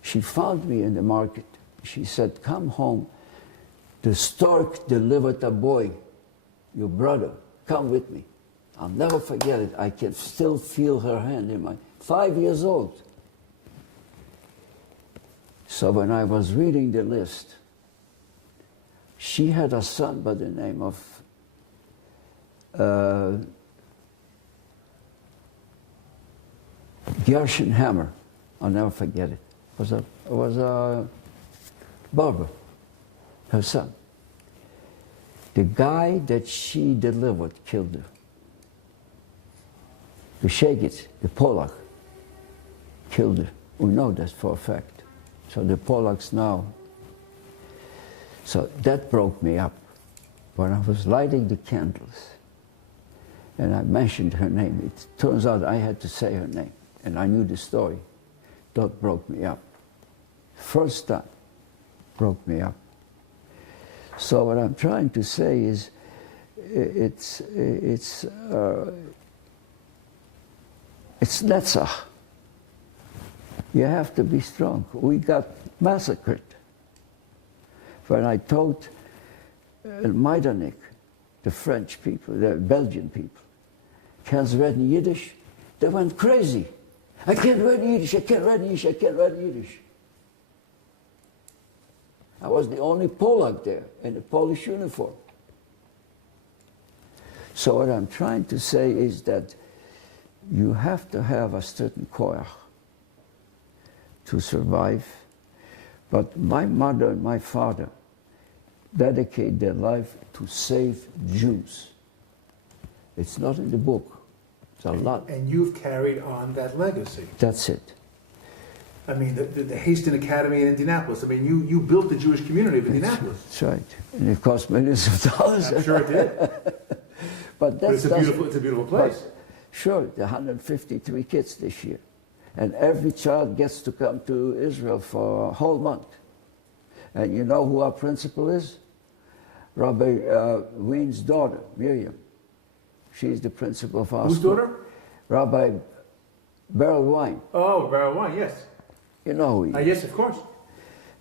She found me in the market. She said, come home. The stork delivered a boy, your brother. Come with me. I'll never forget it. I can still feel her hand in my 5 years old. So when I was reading the list, she had a son by the name of Gershon Hammer. I'll never forget it. It was a barber, her son. The guy that she delivered killed her. The Shegitz, the Polak, killed her. We know that for a fact. So the Polacks now. So that broke me up. When I was lighting the candles, and I mentioned her name, it turns out I had to say her name, and I knew the story. That broke me up. First time, broke me up. So what I'm trying to say is, it's Netzach. You have to be strong. We got massacred. When I told Majdanek, the French people, the Belgian people, can't read Yiddish, they went crazy. I can't read Yiddish, I can't read Yiddish, I can't read Yiddish. I was the only Polak there in a Polish uniform. So what I'm trying to say is that you have to have a certain koyach to survive. But my mother and my father dedicated their life to save Jews. It's not in the book. It's a lot. And you've carried on that legacy. That's it. I mean, the Hasten Academy in Indianapolis. I mean, you built the Jewish community of Indianapolis. That's right. And it cost millions of dollars. I'm sure it did. But it's a beautiful place. Sure, there are 153 kids this year. And every child gets to come to Israel for a whole month. And you know who our principal is? Rabbi Wein's daughter, Miriam. She's the principal of our Whose school. daughter? Rabbi Beryl Wein. Oh, Barrow Wine, yes. You know who he is. Yes, of course.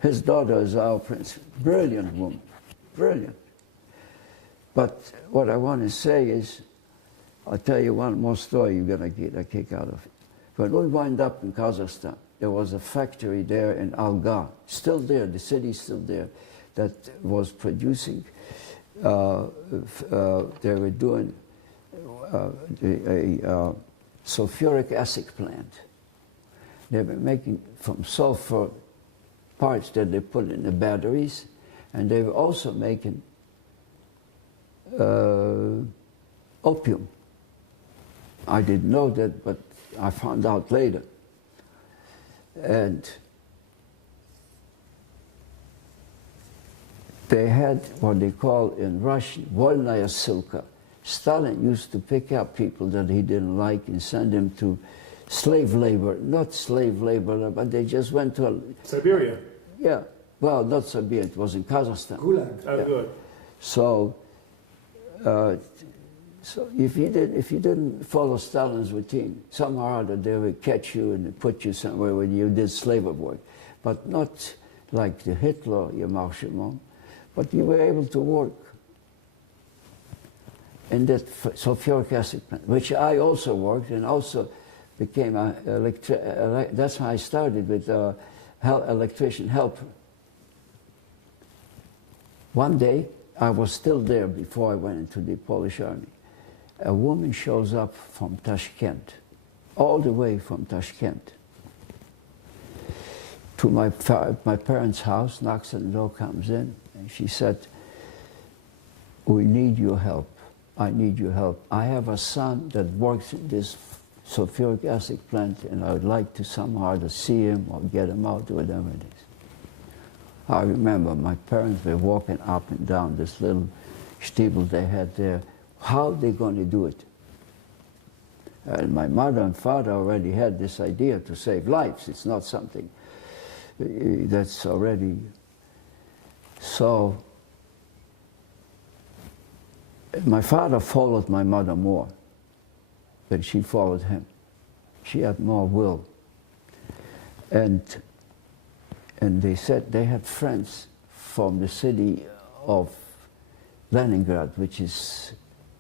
His daughter is our principal. Brilliant woman. Brilliant. But what I want to say is, I'll tell you one more story you're going to get a kick out of it. When we wound up in Kazakhstan, there was a factory there in Algar, still there, the city's still there, that was producing, they were doing a sulfuric acid plant. They were making from sulfur parts that they put in the batteries, and they were also making opium. I didn't know that, but I found out later. And they had what they call in Russian, volnaya silka. Stalin used to pick up people that he didn't like and send them to slave labor, not slave labor, but they just went to Siberia. Yeah, well, not Siberia, it was in Kazakhstan. Gulag. Oh, Yeah. good. So, so if you didn't follow Stalin's routine, somehow or other they would catch you and put you somewhere where you did slave work, but not like the Hitler, Yamar Shimon, but you were able to work in that sulfuric acid plant, which I also worked and also became that's how I started with electrician helper. One day, I was still there before I went into the Polish army. A woman shows up from Tashkent, all the way from Tashkent, to my parents' house, knocks on the door, comes in, and she said, "We need your help." I need your help. I have a son that works in this sulfuric acid plant, and I would like to somehow to see him or get him out, whatever it is. I remember my parents were walking up and down this little steeple they had there. How are they going to do it? And my mother and father already had this idea to save lives. It's not something that's already... So my father followed my mother more than she followed him. She had more will. And they said they had friends from the city of Leningrad, which is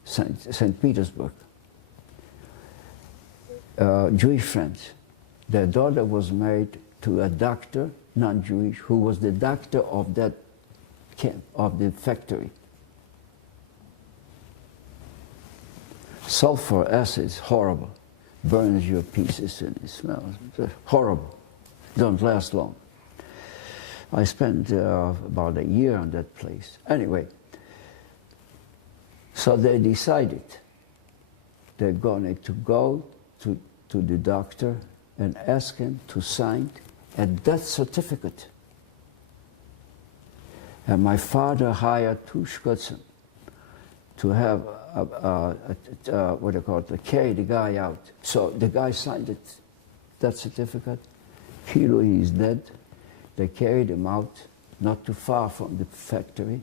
St. Petersburg. Jewish friends. Their daughter was married to a doctor, non-Jewish, who was the doctor of that camp, of the factory. Sulfur acid is horrible. Burns your pieces and it smells horrible. Don't last long. I spent about a year on that place. Anyway, so they decided they're going to go to the doctor and ask him to sign a death certificate. And my father hired two Schutzen to have what do you call it, to carry the guy out. So the guy signed it, that certificate. Kilo, he's dead. They carried him out, not too far from the factory.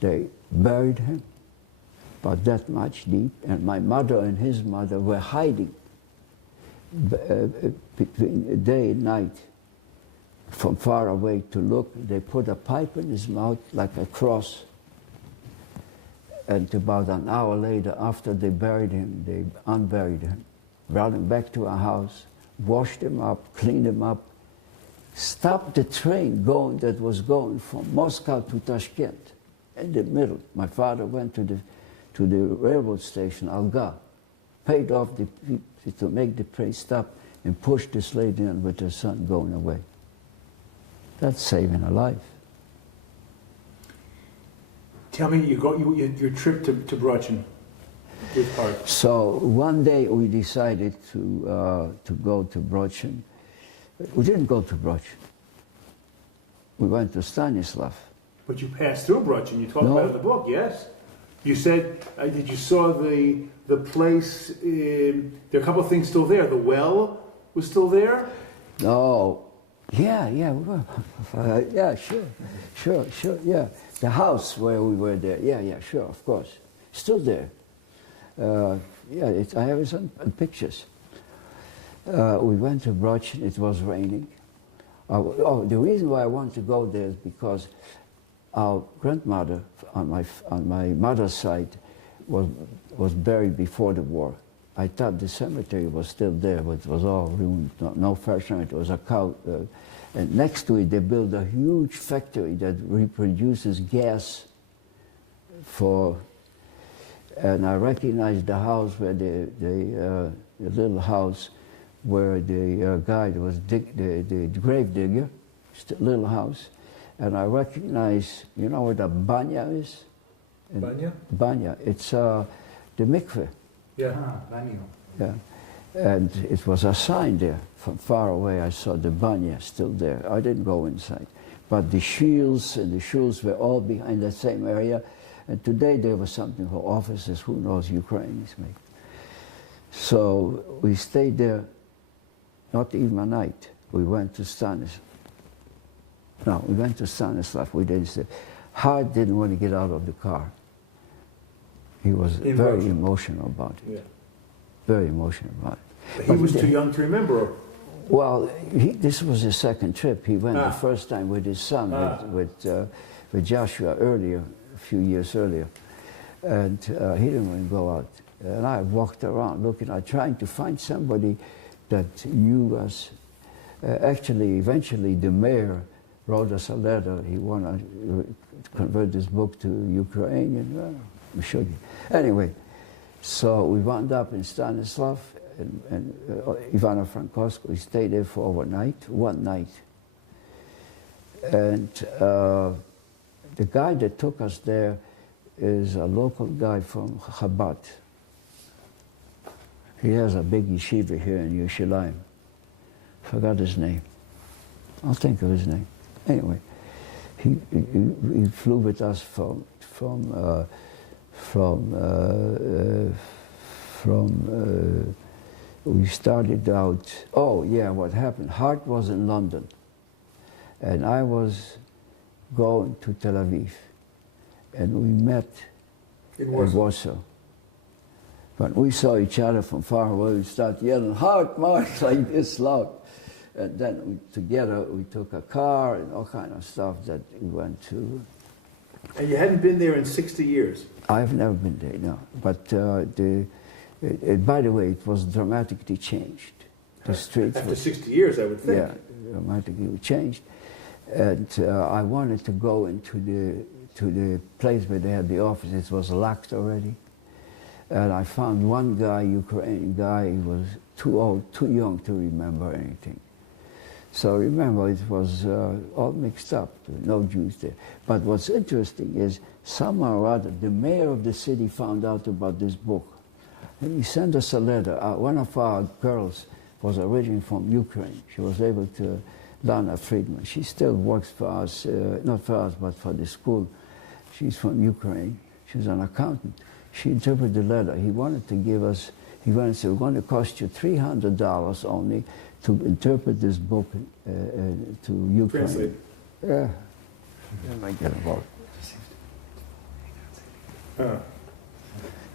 They buried him, about that much deep, and my mother and his mother were hiding between day and night from far away to look. They put a pipe in his mouth like a cross. And about an hour later, after they buried him, they unburied him, brought him back to our house, washed him up, cleaned him up, stopped the train that was going from Moscow to Tashkent in the middle. My father went to the railroad station, Alga, paid off to make the train stop, and pushed this lady in with her son going away. That's saving a life. Tell me your trip to Brochin with Hart. So one day we decided to go to Brochin. We didn't go to Brochin. We went to Stanislav. But you passed through Brochin. You talked No. about it in the book, yes. You said that you saw the place. There are a couple of things still there. The well was still there. No. Yeah, we were. Yeah, sure, yeah. The house where we were there, yeah, sure, of course. Still there. I have it on pictures. We went to Brochin, it was raining. The reason why I wanted to go there is because our grandmother on my mother's side was buried before the war. I thought the cemetery was still there, but it was all ruined, no fresh on it. It was a cow. And next to it, they built a huge factory that reproduces gas and I recognized the house where the little house where the guy was the grave digger, little house. And I recognized, you know where the banya is? Banya? Banya. It's the mikveh. Yeah. Yeah. And it was a sign there. From far away, I saw the banya still there. I didn't go inside. But the shields and the shuls were all behind that same area. And today there was something for officers, who knows, Ukrainians maybe. So we stayed there, not even a night. We went to Stanislav. No, we went to Stanislav. We didn't stay. Hart didn't want to get out of the car. He was very emotional about it. Yeah. Very emotional about it. He was too young to remember. Well, this was his second trip. He went the first time with his son, with Joshua earlier, a few years earlier. And he didn't want to go out. And I walked around looking, trying to find somebody that knew us. Actually, eventually, the mayor wrote us a letter. He wanted to convert this book to Ukrainian. I'm sure. Anyway, so we wound up in Stanislav and Ivano-Frankivsk. We stayed there for one night. And the guy that took us there, is a local guy from Chabad. He has a big yeshiva here in Yerushalayim. Forgot his name. I'll think of his name. Anyway, he flew with us we started out, oh yeah, what happened, Hart was in London, and I was going to Tel Aviv, and we met in Warsaw. When we saw each other from far away, we started yelling, Hart, Mark, like this loud. And then together we took a car and all kind of stuff that we went to. And you hadn't been there in 60 years? I've never been there, no. But by the way, it was dramatically changed. The streets after 60 years, I would think. Yeah, dramatically changed. And I wanted to go into the place where they had the office. It was locked already. And I found one guy, Ukrainian guy, he was too old, too young to remember anything. So remember, it was all mixed up, no Jews there. But what's interesting is, somehow or other, the mayor of the city found out about this book. And he sent us a letter. One of our girls was originally from Ukraine. She was able to, Lana Friedman. She still works for us, not for us, but for the school. She's from Ukraine. She's an accountant. She interpreted the letter. He wanted to give us, he wanted to say, we're going to cost you $300 only to interpret this book to Ukraine. Translate. Yeah. I get involved.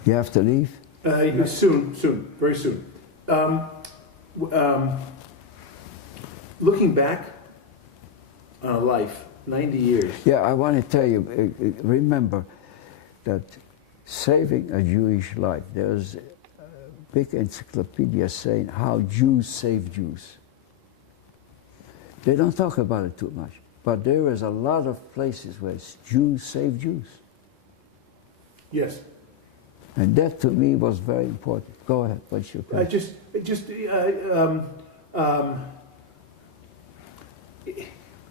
You have to leave? Soon, very soon. Looking back on a life, 90 years. Yeah, I want to tell you, remember that saving a Jewish life, there's a big encyclopedia saying how Jews save Jews. They don't talk about it too much, but there is a lot of places where Jews save Jews. Yes. And that to me was very important. Go ahead, what's your question?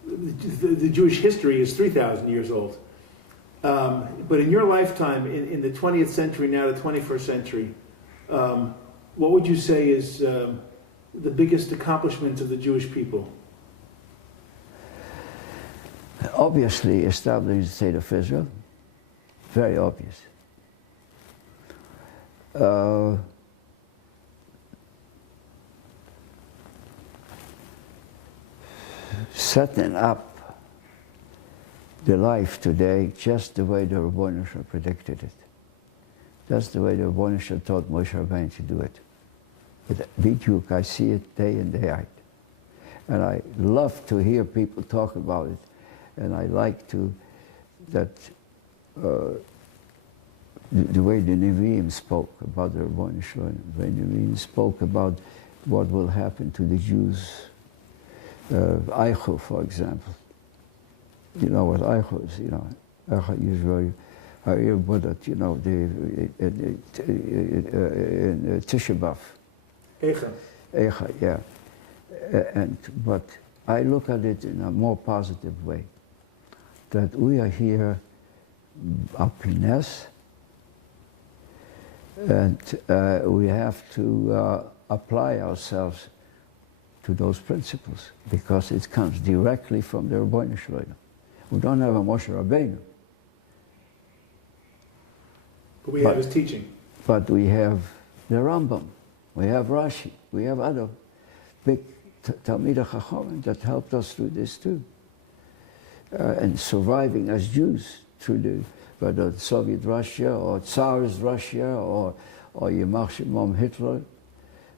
The Jewish history is 3,000 years old. But in your lifetime, in the 20th century, now the 21st century, what would you say is the biggest accomplishment of the Jewish people? Obviously, establishing the state of Israel. Very obvious. Setting up the life today just the way the Rebbeinu Shalom predicted it. That's the way the Rebbeinu Shalom taught Moshe Rabbeinu to do it. With Biduk, I see it day in, day out. And I love to hear people talk about it. And I like to, that the way the Nevi'im spoke about the Rebbeinu Shalom, the way the Nevi'im spoke about what will happen to the Jews. Eichu, for example. You know what Eichu is, you know. Eichu usually, you know, in Tisha B'Av. Eicha, yeah. But I look at it in a more positive way. That we are here up in Ness, and we have to apply ourselves to those principles, because it comes directly from the Rebbeinu Shalom. We don't have a Moshe Rabbeinu. But we have his teaching. But we have the Rambam, we have Rashi, we have other big Talmidei Chachamim that helped us through this too. And surviving as Jews through whether Soviet Russia or Tsar's Russia or Yamach Shimon Hitler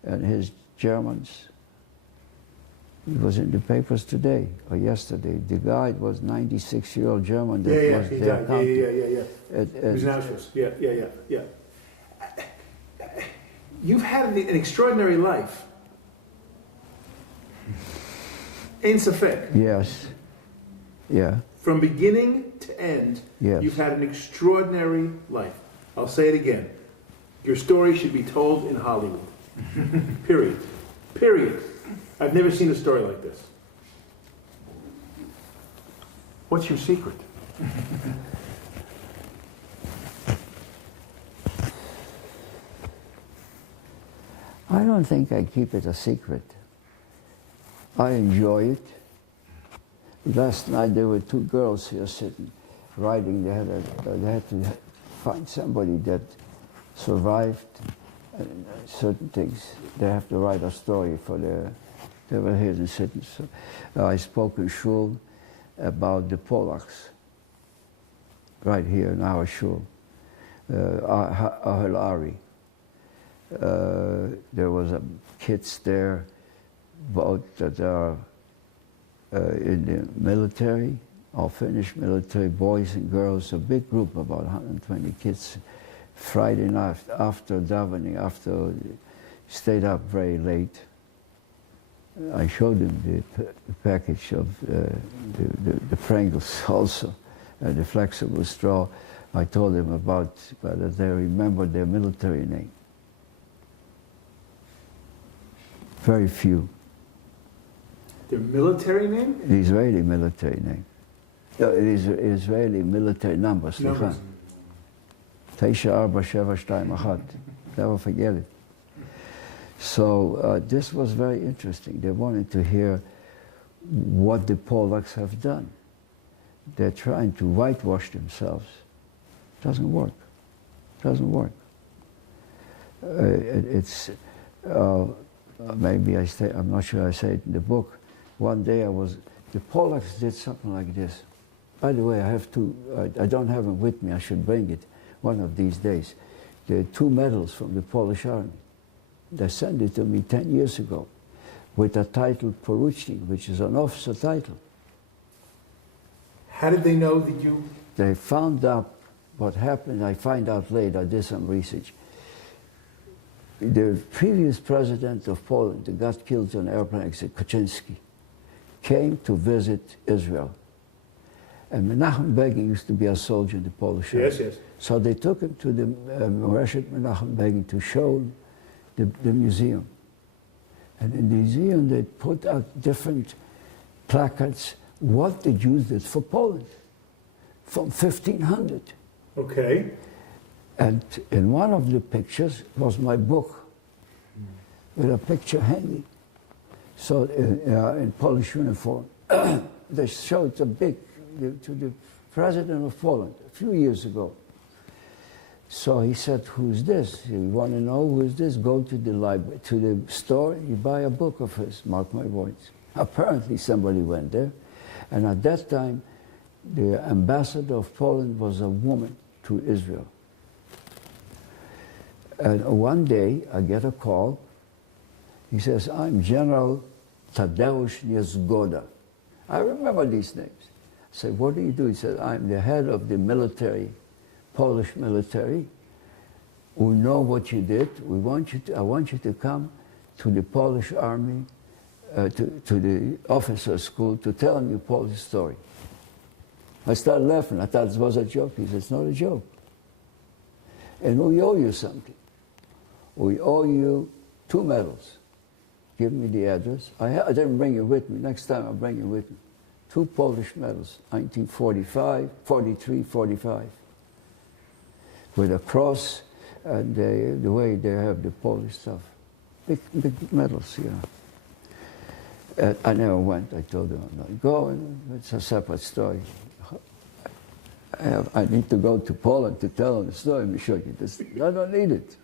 and his Germans. It was in the papers today or yesterday. The guy was 96-year-old German that was their accountant. He was in Auschwitz. Yeah. You've had an extraordinary life. Ein safek. Yes. Yeah. From beginning to end, yes. You've had an extraordinary life. I'll say it again. Your story should be told in Hollywood. Period. I've never seen a story like this. What's your secret? don't think I keep it a secret. I enjoy it. Last night there were two girls here sitting, writing. They had to find somebody that survived certain things. They have to write a story for their. They were here and sitting. So, I spoke in shul about the Polacks, right here in our shul. Ahalari. There was kids there, both that are in the military, or finished military, boys and girls, a big group, about 120 kids. Friday night after davening, after stayed up very late, I showed them the package of the Pringles also, the flexible straw. I told them about whether they remembered their military name. Very few. Their military name? The Israeli military name. Israeli military numbers. Numbers. Teisha Arba Sheva Shtayim Achat. Never forget it. So this was very interesting. They wanted to hear what the Polacks have done. They're trying to whitewash themselves. Doesn't work. Doesn't work. Maybe I say, I'm not sure I say it in the book. One day the Polacks did something like this. By the way, I don't have it with me, I should bring it one of these days. There are 2 medals from the Polish army. They sent it to me 10 years ago with a title Porucznik, which is an officer title. How did they know that you... They found out what happened. I find out later, I did some research. The previous president of Poland that got killed on an airplane accident, Kaczynski, came to visit Israel. And Menachem Begin used to be a soldier in the Polish army. Yes, yes. So they took him to the Moreshet Menachem Begin to show the museum. And in the museum they put out different placards, what the Jews did for Poland from 1500. Okay. And in one of the pictures was my book with a picture hanging. So in Polish uniform, they showed to the president of Poland a few years ago. So he said, "Who's this? You want to know who is this? Go to the library, to the store, you buy a book of his." Mark my words. Apparently somebody went there, and at that time, the ambassador of Poland was a woman to Israel. And one day I get a call. He says, "I'm General Tadeusz Niezgoda." I remember these names. I said, "What do you do?" He said, "I'm the head of the military, Polish military. We know what you did. I want you to come to the Polish army, to the officer school to tell them your Polish story." I started laughing. I thought it was a joke. He said, "It's not a joke. And we owe you something. We owe you 2 medals. Give me the address." I didn't bring it with me. Next time I'll bring it with me. 2 Polish medals, 1945, 43, 45. With a cross and the way they have the Polish stuff. Big medals, you know. I never went. I told them I'm not going. It's a separate story. I need to go to Poland to tell them the story. Let me show you this. I don't need it.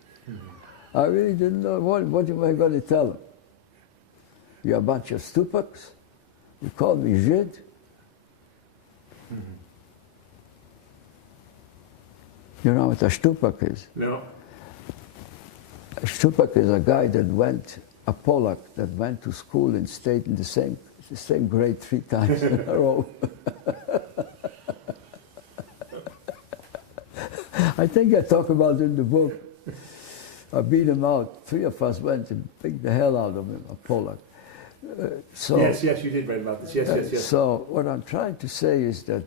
I really didn't know. What am I going to tell them? You're a bunch of stupaks. You call me Žid. You know what a stupak is? No. A stupak is a guy a Polak that went to school and stayed in the same grade 3 times in a row. I think I talk about it in the book. I beat him out. 3 of us went and beat the hell out of him, a Polak. Yes, you did write about this. Yes. So what I'm trying to say is that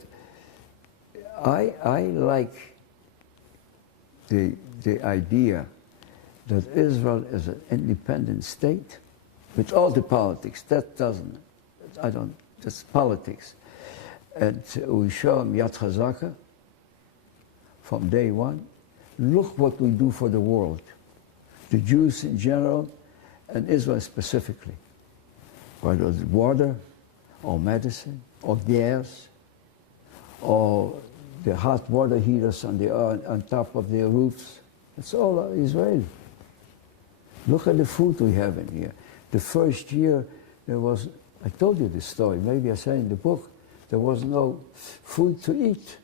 I like the idea that Israel is an independent state with all the politics. That's politics. And we show them Yad Chazaka from day one. Look what we do for the world. The Jews in general and Israel specifically, whether it's water, or medicine, or gas, or the hot water heaters on top of their roofs. It's all Israeli. Look at the food we have in here. The first year there was, I told you this story, maybe I said in the book, there was no food to eat.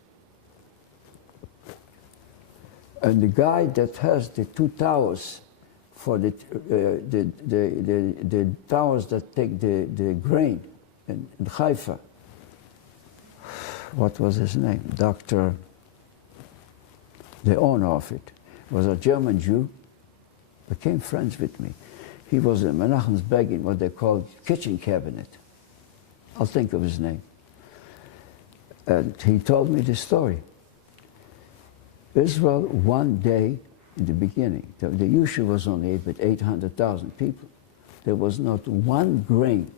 And the guy that has the two towers for the towers that take the grain in Haifa, what was his name? Dr. The owner of it was a German Jew, became friends with me. He was in Menachem's Begin, what they called kitchen cabinet. I'll think of his name. And he told me the story. Israel, one day in the beginning, the Yusha was only with 800,000 people. There was not one grain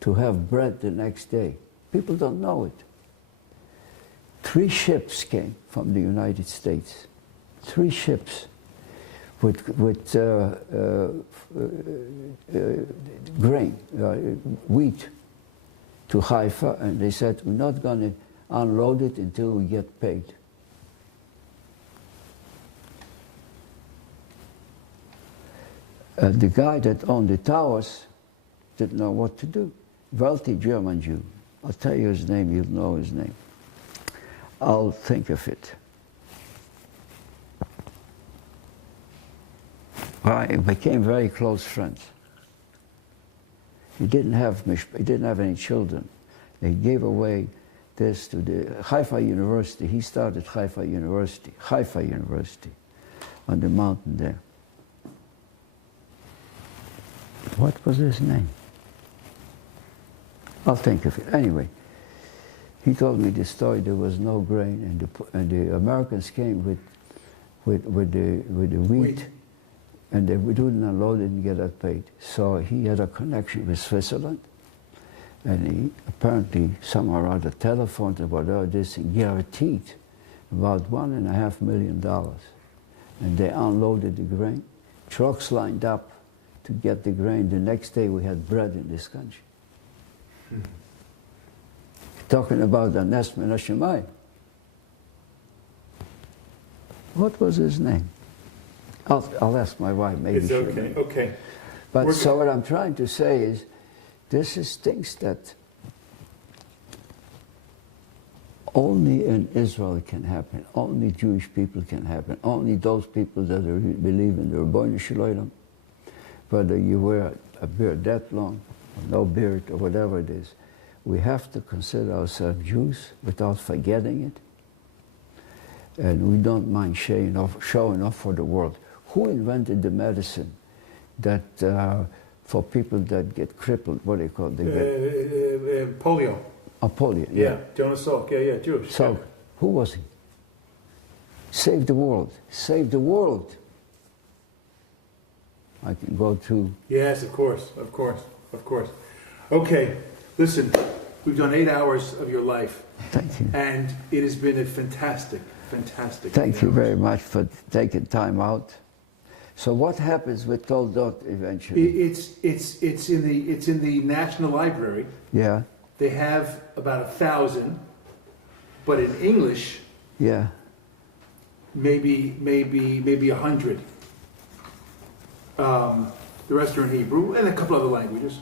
to have bread the next day. People don't know it. 3 ships came from the United States. 3 ships with grain, wheat, to Haifa, and they said, we're not going to unload it until we get paid. The guy that owned the towers didn't know what to do. Wealthy German Jew. I'll tell you his name, you'll know his name. I'll think of it. I became very close friends. He didn't have any children. They gave away this to the Haifa University. He started Haifa University on the mountain there. What was his name? I'll think of it. Anyway, he told me the story. There was no grain, and the Americans came with the wheat, and they wouldn't unload it and get it paid. So he had a connection with Switzerland, and he apparently somehow or other telephoned about all this and guaranteed about $1.5 million. And they unloaded the grain. Trucks lined up to get the grain. The next day we had bread in this country. Talking about the Nes Min Hashemayim. What was his name? I'll ask my wife, maybe it's okay, okay. But so what I'm trying to say is, this is things that only in Israel can happen. Only Jewish people can happen. Only those people that believe in the Ribono Shel Olam, whether you wear a beard that long, or no beard, or whatever it is, we have to consider ourselves Jews without forgetting it. And we don't mind showing off for the world. Who invented the medicine that for people that get crippled, what do you call it? Polio. Oh, polio. Yeah, Jonas Salk, yeah, Jewish. So, who was he? Save the world. Save the world. I can go to... Yes, of course. Okay, listen, we've done 8 hours of your life. Thank you. And it has been a fantastic. Thank you very much for taking time out. So what happens with Tolldot eventually? It's in the National Library. Yeah. They have about 1,000, but in English, yeah, maybe 100. The rest are in Hebrew and a couple other languages.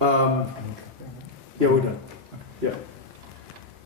Yeah, we're done. Yeah.